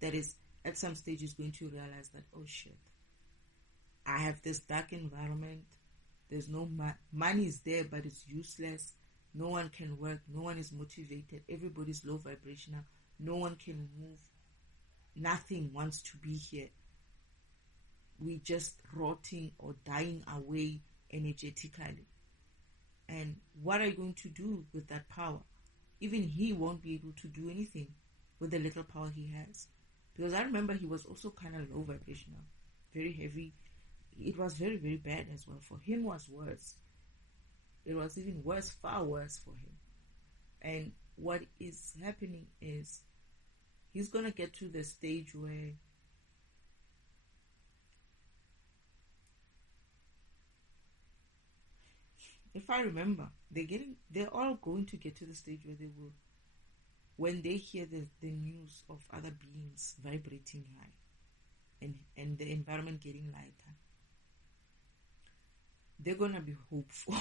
That is, at some stage he's going to realize that, oh shit, I have this dark environment, there's no money is there but it's useless, no one can work, no one is motivated, everybody's low vibrational, no one can move, nothing wants to be here, we just rotting or dying away energetically. And what are you going to do with that power? Even he won't be able to do anything with the little power he has. Because I remember he was also kind of low vibrational, very heavy. It was very, very bad as well. For him was worse. It was even worse, far worse for him. And what is happening is he's going to get to the stage where if I remember, they're all going to get to the stage where they will, when they hear the news of other beings vibrating high and the environment getting lighter, they're going to be hopeful.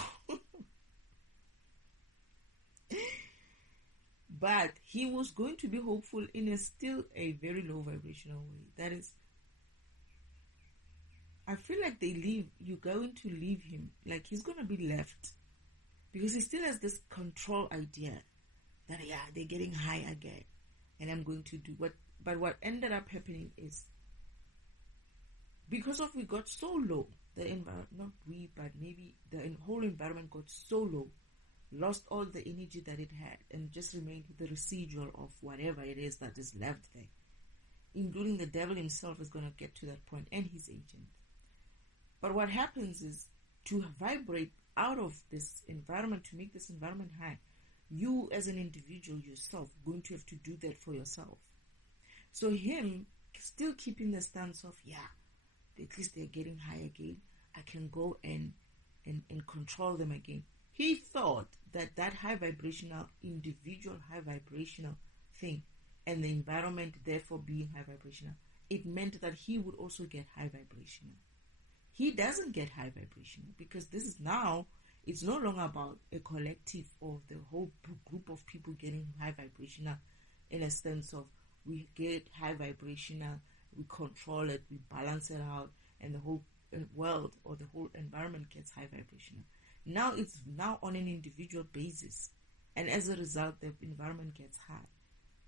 But he was going to be hopeful in still a very low vibrational way. That is, I feel like you're going to leave him, like he's going to be left. Because he still has this control idea that, yeah, they're getting high again. And I'm going to do what. But what ended up happening is, because we got so low, not we, but maybe the whole environment got so low, lost all the energy that it had, and just remained the residual of whatever it is that is left there. Including the devil himself is going to get to that point, and his agent. But what happens is, to vibrate out of this environment, to make this environment high, you as an individual yourself going to have to do that for yourself. So him still keeping the stance of, yeah, at least they're getting high again, I can go and control them again. He thought that high vibrational, individual high vibrational thing, and the environment therefore being high vibrational, it meant that he would also get high vibrational. He doesn't get high vibrational, because this is now, it's no longer about a collective or the whole group of people getting high vibrational, in a sense of, we get high vibrational, we control it, we balance it out, and the whole world or the whole environment gets high vibrational. Now it's now on an individual basis, and as a result, the environment gets high.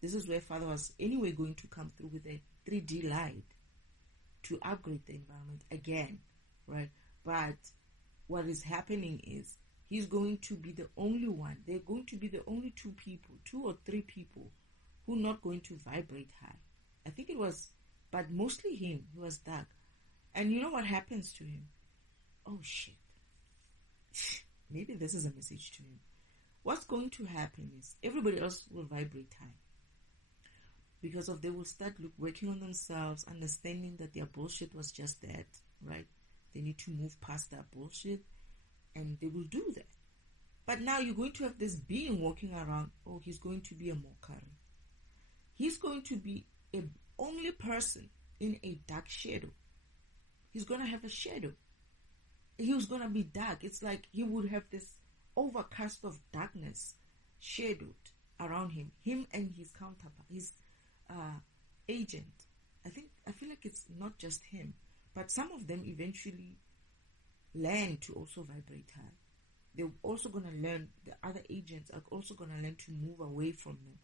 This is where Father was anyway going to come through with a 3D light to upgrade the environment again, right? But what is happening is, he's going to be the only one. They're going to be the only two or three people who are not going to vibrate high. I think it was, but mostly him. He was dark. And you know what happens to him? Oh shit. Maybe this is a message to him. What's going to happen is, everybody else will vibrate high. Because they will start working on themselves, understanding that their bullshit was just that, right? They need to move past that bullshit, and they will do that. But now you're going to have this being walking around. Oh, he's going to be a mockery. He's going to be a only person in a dark shadow. He's going to have a shadow. He was going to be dark. It's like he would have this overcast of darkness shadowed around him. Him and his counterpart, his agent. I feel like it's not just him, but some of them eventually learn to also vibrate high. They're also going to learn, the other agents are also going to learn to move away from them.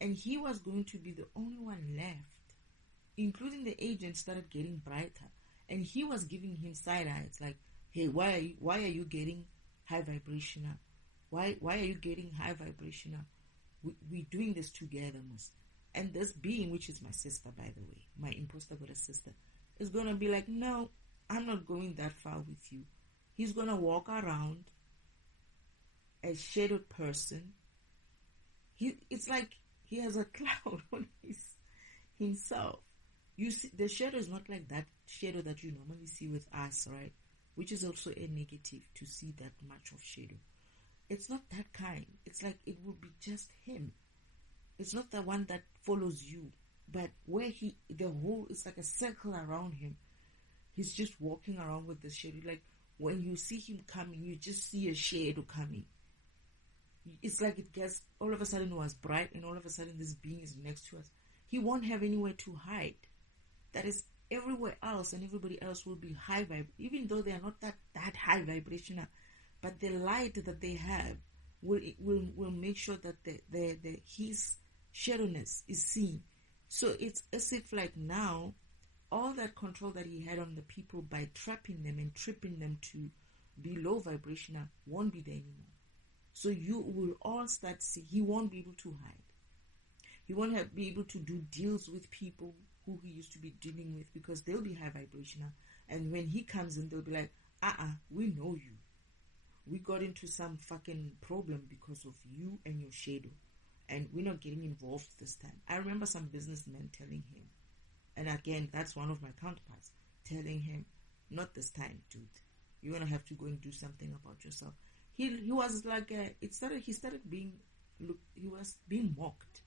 And he was going to be the only one left, including the agent started getting brighter. And he was giving him side eyes like, hey, why are you getting high vibrational? Why are you getting high vibrational? We're doing this together, Mus. And this being, which is my sister, by the way, my imposter goddess sister, is going to be like, no, I'm not going that far with you. He's going to walk around a shadowed person. It's like he has a cloud on himself. You see, the shadow is not like that shadow that you normally see with us, right? Which is also a negative, to see that much of shadow. It's not that kind. It's like it will be just him. It's not the one that follows you, but where it's like a circle around him. He's just walking around with the shadow. Like when you see him coming, you just see a shadow coming. It's like it gets, all of a sudden it was bright, and all of a sudden this being is next to us. He won't have anywhere to hide. That is, everywhere else and everybody else will be high vibe, even though they are not that high vibrational. But the light that they have will make sure that his shadowness is seen. So it's as if like now, all that control that he had on the people by trapping them and tripping them to be low vibrational won't be there anymore. So you will all start to see, he won't be able to hide. He won't be able to do deals with people who he used to be dealing with, because they'll be high vibrational. And when he comes in, they'll be like, we know you. we got into some fucking problem because of you and your shadow, and we're not getting involved this time. I remember some businessmen telling him, and again, that's one of my counterparts, telling him, not this time, dude. You're gonna have to go and do something about yourself. He was like, he started being, he was being mocked.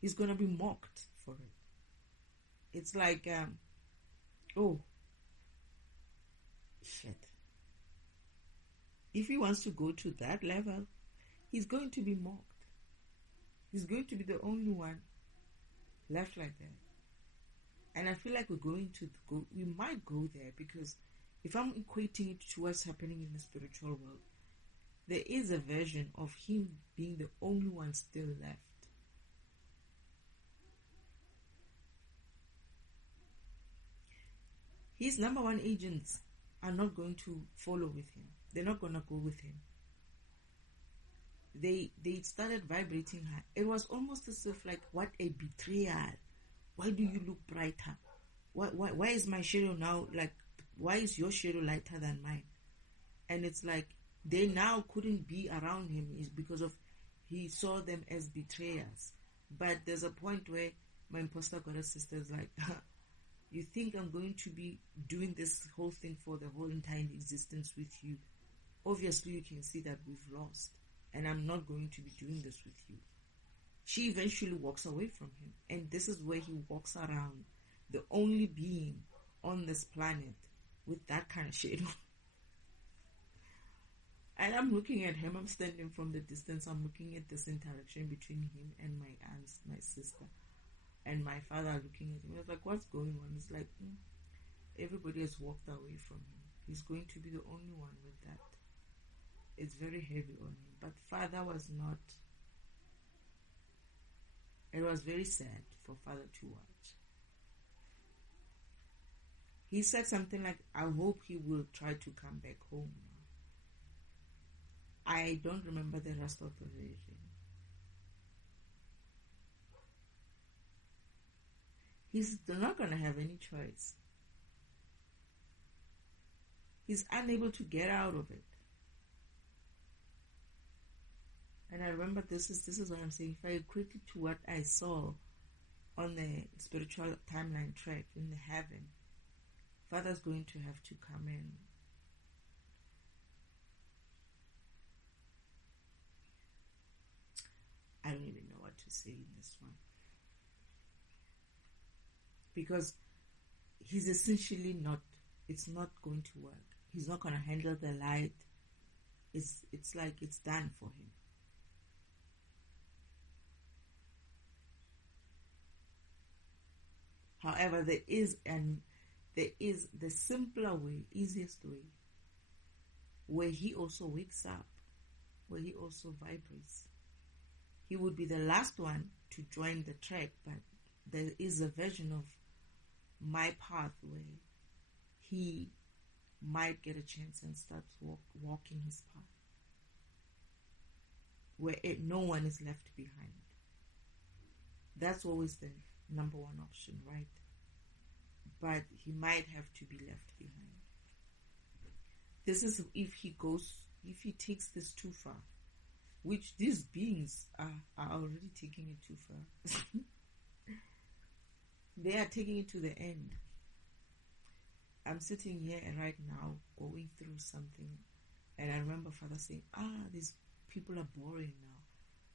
He's gonna be mocked for it. It's like, oh, shit. If he wants to go to that level, he's going to be mocked. He's going to be the only one left like that. And I feel like we might go there, because if I'm equating it to what's happening in the spiritual world, there is a version of him being the only one still left. His number one agents are not going to follow with him. They're not going to go with him. They started vibrating her. It was almost as if like, what a betrayal. Why do you look brighter? Why is my shadow now like, why is your shadow lighter than mine? And it's like, they now couldn't be around him is because of he saw them as betrayers. But there's a point where my imposter goddess sister is like, you think I'm going to be doing this whole thing for the whole entire existence with you? Obviously, you can see that we've lost, and I'm not going to be doing this with you. She eventually walks away from him, and this is where he walks around, the only being on this planet with that kind of shadow. And I'm looking at him, I'm standing from the distance, I'm looking at this interaction between him and my aunt, my sister, and my father looking at him. I was like, what's going on? It's like, everybody has walked away from him. He's going to be the only one with that. It's very heavy on him. But father was not. It was very sad for father to watch. He said something like, I hope he will try to come back home now. I don't remember the rest of the version. He's not going to have any choice. He's unable to get out of it. And I remember this is what I'm saying. If I equate it to what I saw on the spiritual timeline track in the heaven, Father's going to have to come in. I don't even know what to say in this one. Because he's essentially not, it's not going to work. He's not going to handle the light. It's like it's done for him. However, there is the simpler way, easiest way, where he also wakes up, where he also vibrates. He would be the last one to join the track, but there is a version of my path where he might get a chance and start walking his path, where no one is left behind. That's always the number one option, right? But he might have to be left behind. This is if he takes this too far, which these beings are already taking it too far. They are taking it to the end. I'm sitting here and right now going through something, and I remember Father saying, these people are boring now.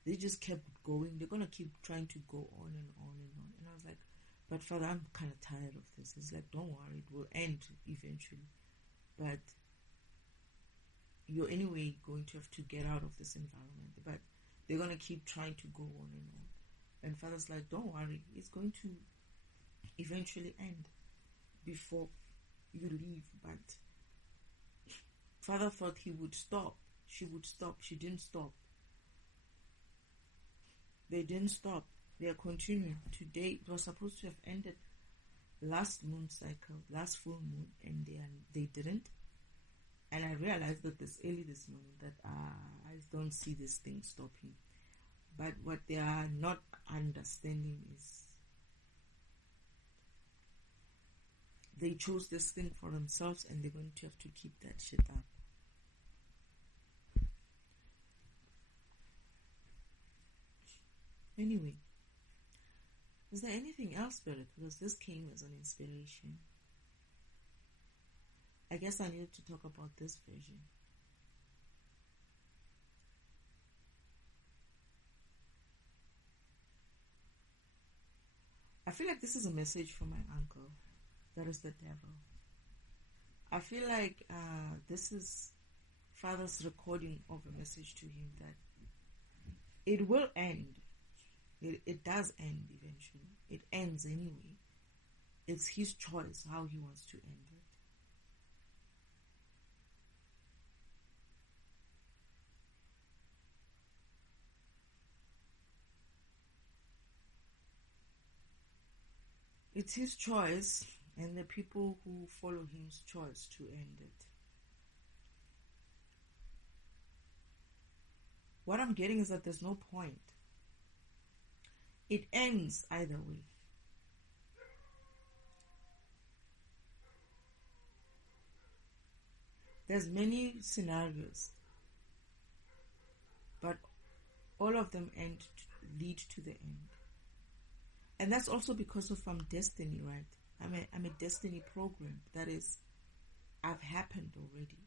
They just kept going. They're going to keep trying to go on and on and on. And I was like, but Father, I'm kind of tired of this. It's like, don't worry, it will end eventually. But you're anyway going to have to get out of this environment. But they're going to keep trying to go on and on. And Father's like, don't worry, it's going to eventually end before you leave. But Father thought he would stop. She would stop. She didn't stop. They didn't stop. They are continuing. Today, it was supposed to have ended last moon cycle, last full moon, and they didn't. And I realized that early this morning that I don't see this thing stopping. But what they are not understanding is they chose this thing for themselves, and they're going to have to keep that shit up. Anyway, is there anything else, Spirit? Because this came as an inspiration. I guess I needed to talk about this version. I feel like this is a message from my uncle. That is the devil. I feel like this is Father's recording of a message to him that it will end. It does end eventually. It ends anyway. It's his choice how he wants to end it. It's his choice and the people who follow him's choice to end it. What I'm getting is that there's no point. It ends either way. There's many scenarios, but all of them lead to the end. And that's also because of destiny, right? I'm a destiny program. That is, I've happened already.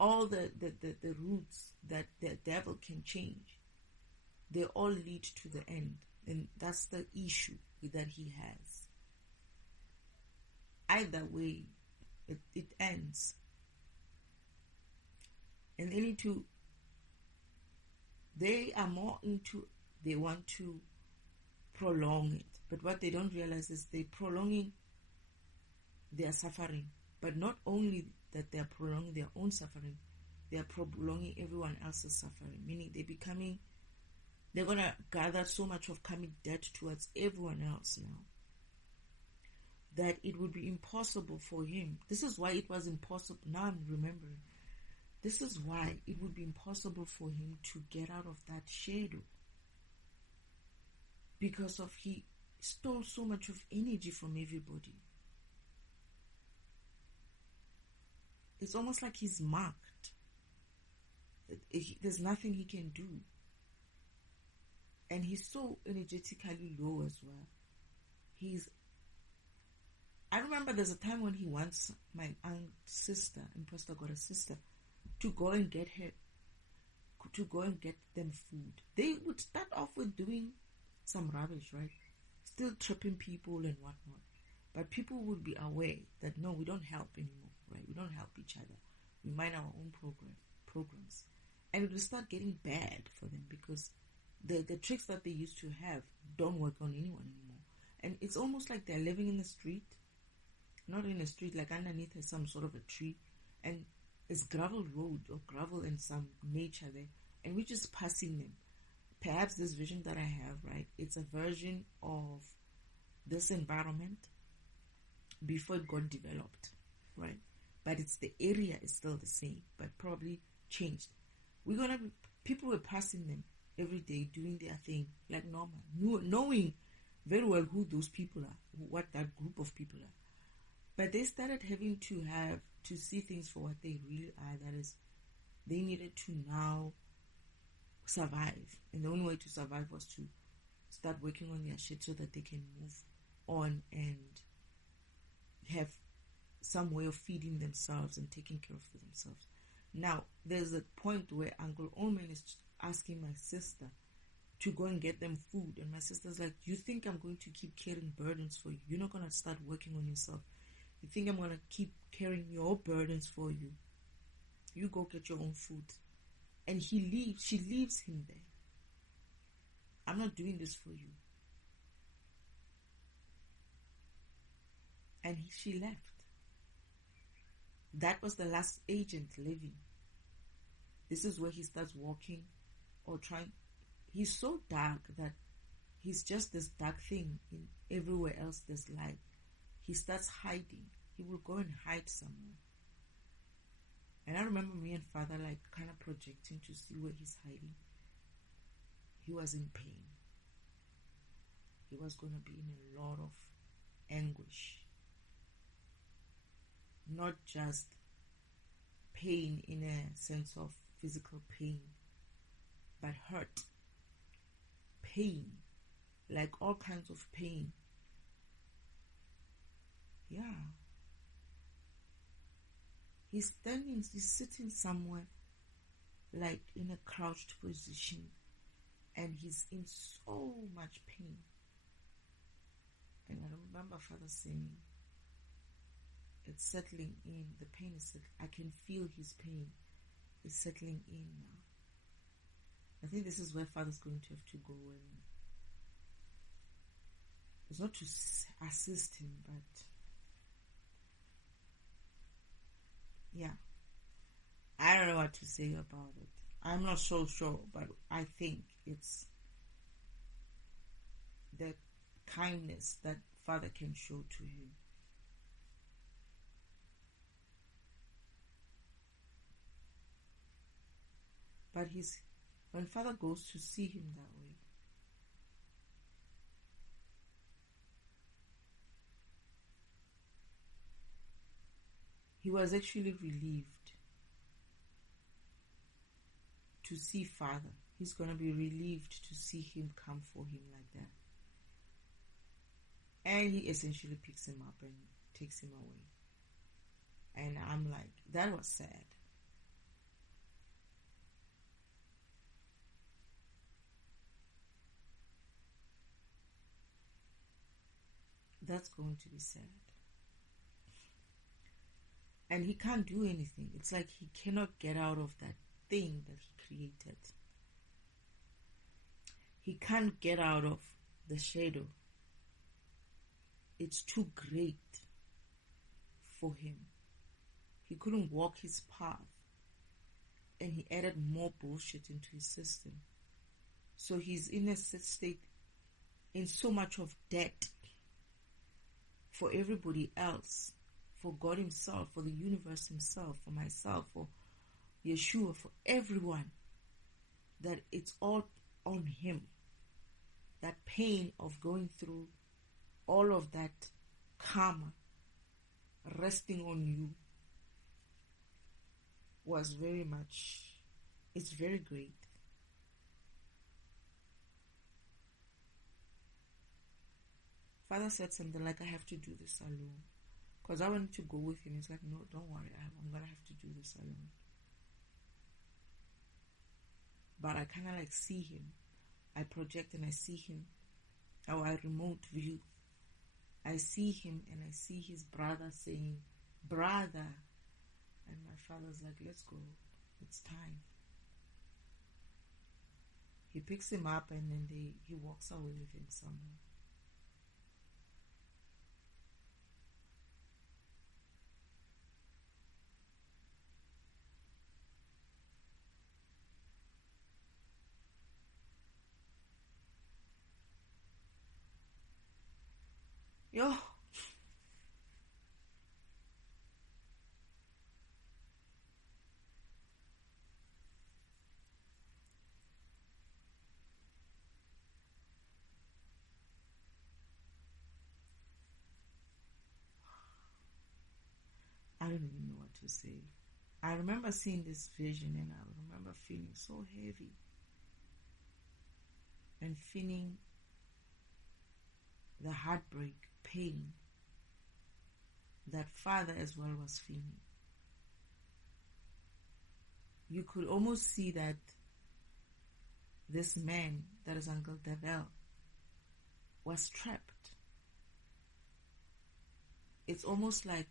All the roots that the devil can change, they all lead to the end. And that's the issue that he has. Either way, it ends. And they are more into, they want to prolong it. But what they don't realize is they're prolonging their suffering. But not only that they're prolonging their own suffering, they're prolonging everyone else's suffering. Meaning they're going to gather so much of karmic debt towards everyone else now, that it would be impossible for him. This is why it was impossible. Now I'm remembering. This is why it would be impossible for him to get out of that shadow. Because he stole so much of energy from everybody. It's almost like he's marked. There's nothing he can do. And he's so energetically low as well. I remember there's a time when he wants my aunt's sister, Imposter got a sister, to go and get them food. They would start off with doing some rubbish, right? Still tripping people and whatnot. But people would be aware that no, we don't help anymore, right? We don't help each other. We mind our own programs. And it will start getting bad for them because the tricks that they used to have don't work on anyone anymore. And it's almost like they're living in the street. Not in a street, like underneath some sort of a tree. And it's gravel road or gravel and some nature there. And we're just passing them. Perhaps this vision that I have, right, it's a version of this environment before it got developed, right? But the area is still the same, but probably changed. People were passing them every day, doing their thing like normal, knowing very well who those people are, what that group of people are. But they started having to see things for what they really are. That is, they needed to now survive. And the only way to survive was to start working on their shit so that they can move on and have some way of feeding themselves and taking care of themselves. Now, there's a point where Uncle Omen is asking my sister to go and get them food. And my sister's like, you think I'm going to keep carrying burdens for you? You're not going to start working on yourself. You think I'm going to keep carrying your burdens for you? You go get your own food. And she leaves him there. I'm not doing this for you. And she left. That was the last agent living. This is where he starts walking or trying. He's so dark that he's just this dark thing. In everywhere else there's light. He starts hiding. He will go and hide somewhere. And I remember me and Father like kind of projecting to see where he's hiding. He was in pain. He was going to be in a lot of anguish. Not just pain in a sense of physical pain, but hurt, pain, like all kinds of pain. Yeah. He's sitting somewhere, like in a crouched position, and he's in so much pain. And I remember Father saying, it's settling in, the pain is settling. I can feel his pain is settling in now. I think this is where Father's going to have to go, and it's not to assist him, but yeah, I don't know what to say about it. I'm not so sure, but I think it's the kindness that Father can show to him. But when Father goes to see him that way, he was actually relieved to see Father. He's going to be relieved to see him come for him like that. And he essentially picks him up and takes him away. And I'm like, that was sad. That's going to be sad. And he can't do anything. It's like he cannot get out of that thing that he created. He can't get out of the shadow. It's too great for him. He couldn't walk his path. And he added more bullshit into his system. So he's in a state, in so much of debt for everybody else, for God himself, for the universe himself, for myself, for Yeshua, for everyone, that it's all on him. That pain of going through all of that karma resting on you was very much, it's very great. Father said something like, I have to do this alone. Because I wanted to go with him. He's like, no, don't worry. I'm going to have to do this alone. But I kind of like see him. I project and I see him. Or I remote view. I see him and I see his brother saying, brother. And my father's like, let's go. It's time. He picks him up and then he walks away with him somewhere. Yo. I don't even know what to say. I remember seeing this vision and I remember feeling so heavy. And feeling the heartbreak, pain that Father as well was feeling. You could almost see that this man, that is Uncle Devel, was trapped. It's almost like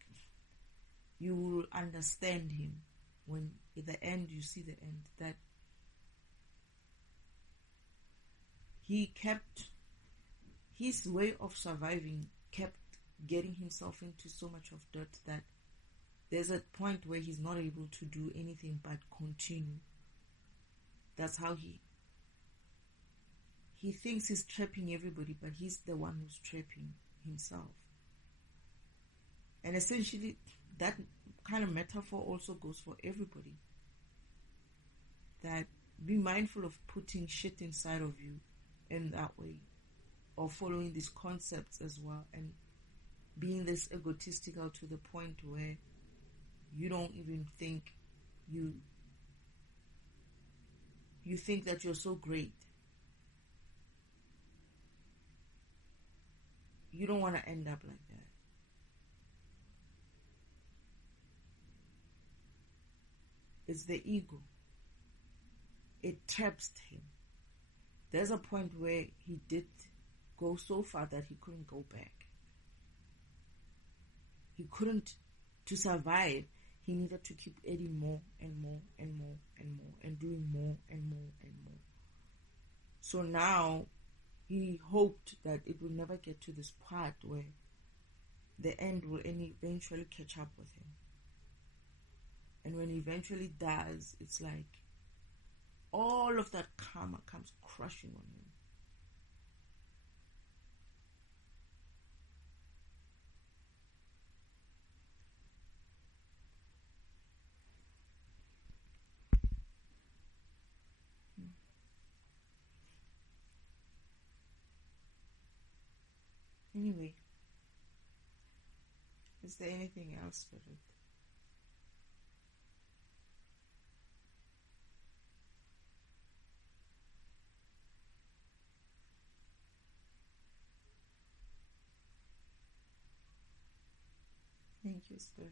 you will understand him when at the end you see the end, that he kept, his way of surviving kept getting himself into so much of dirt that there's a point where he's not able to do anything but continue. That's how he thinks he's trapping everybody, but he's the one who's trapping himself. And essentially that kind of metaphor also goes for everybody. That be mindful of putting shit inside of you in that way, or following these concepts as well, and being this egotistical to the point where you don't even think you you think that you're so great. You don't want to end up like that. It's the ego. It traps him. There's a point where he did go so far that he couldn't go back. He couldn't, to survive, he needed to keep adding more and more and more and more and doing more and more and more. So now he hoped that it will never get to this part where the end will eventually catch up with him. And when he eventually does, it's like all of that karma comes crushing on him. Anyway, is there anything else for it? Thank you, Spirit.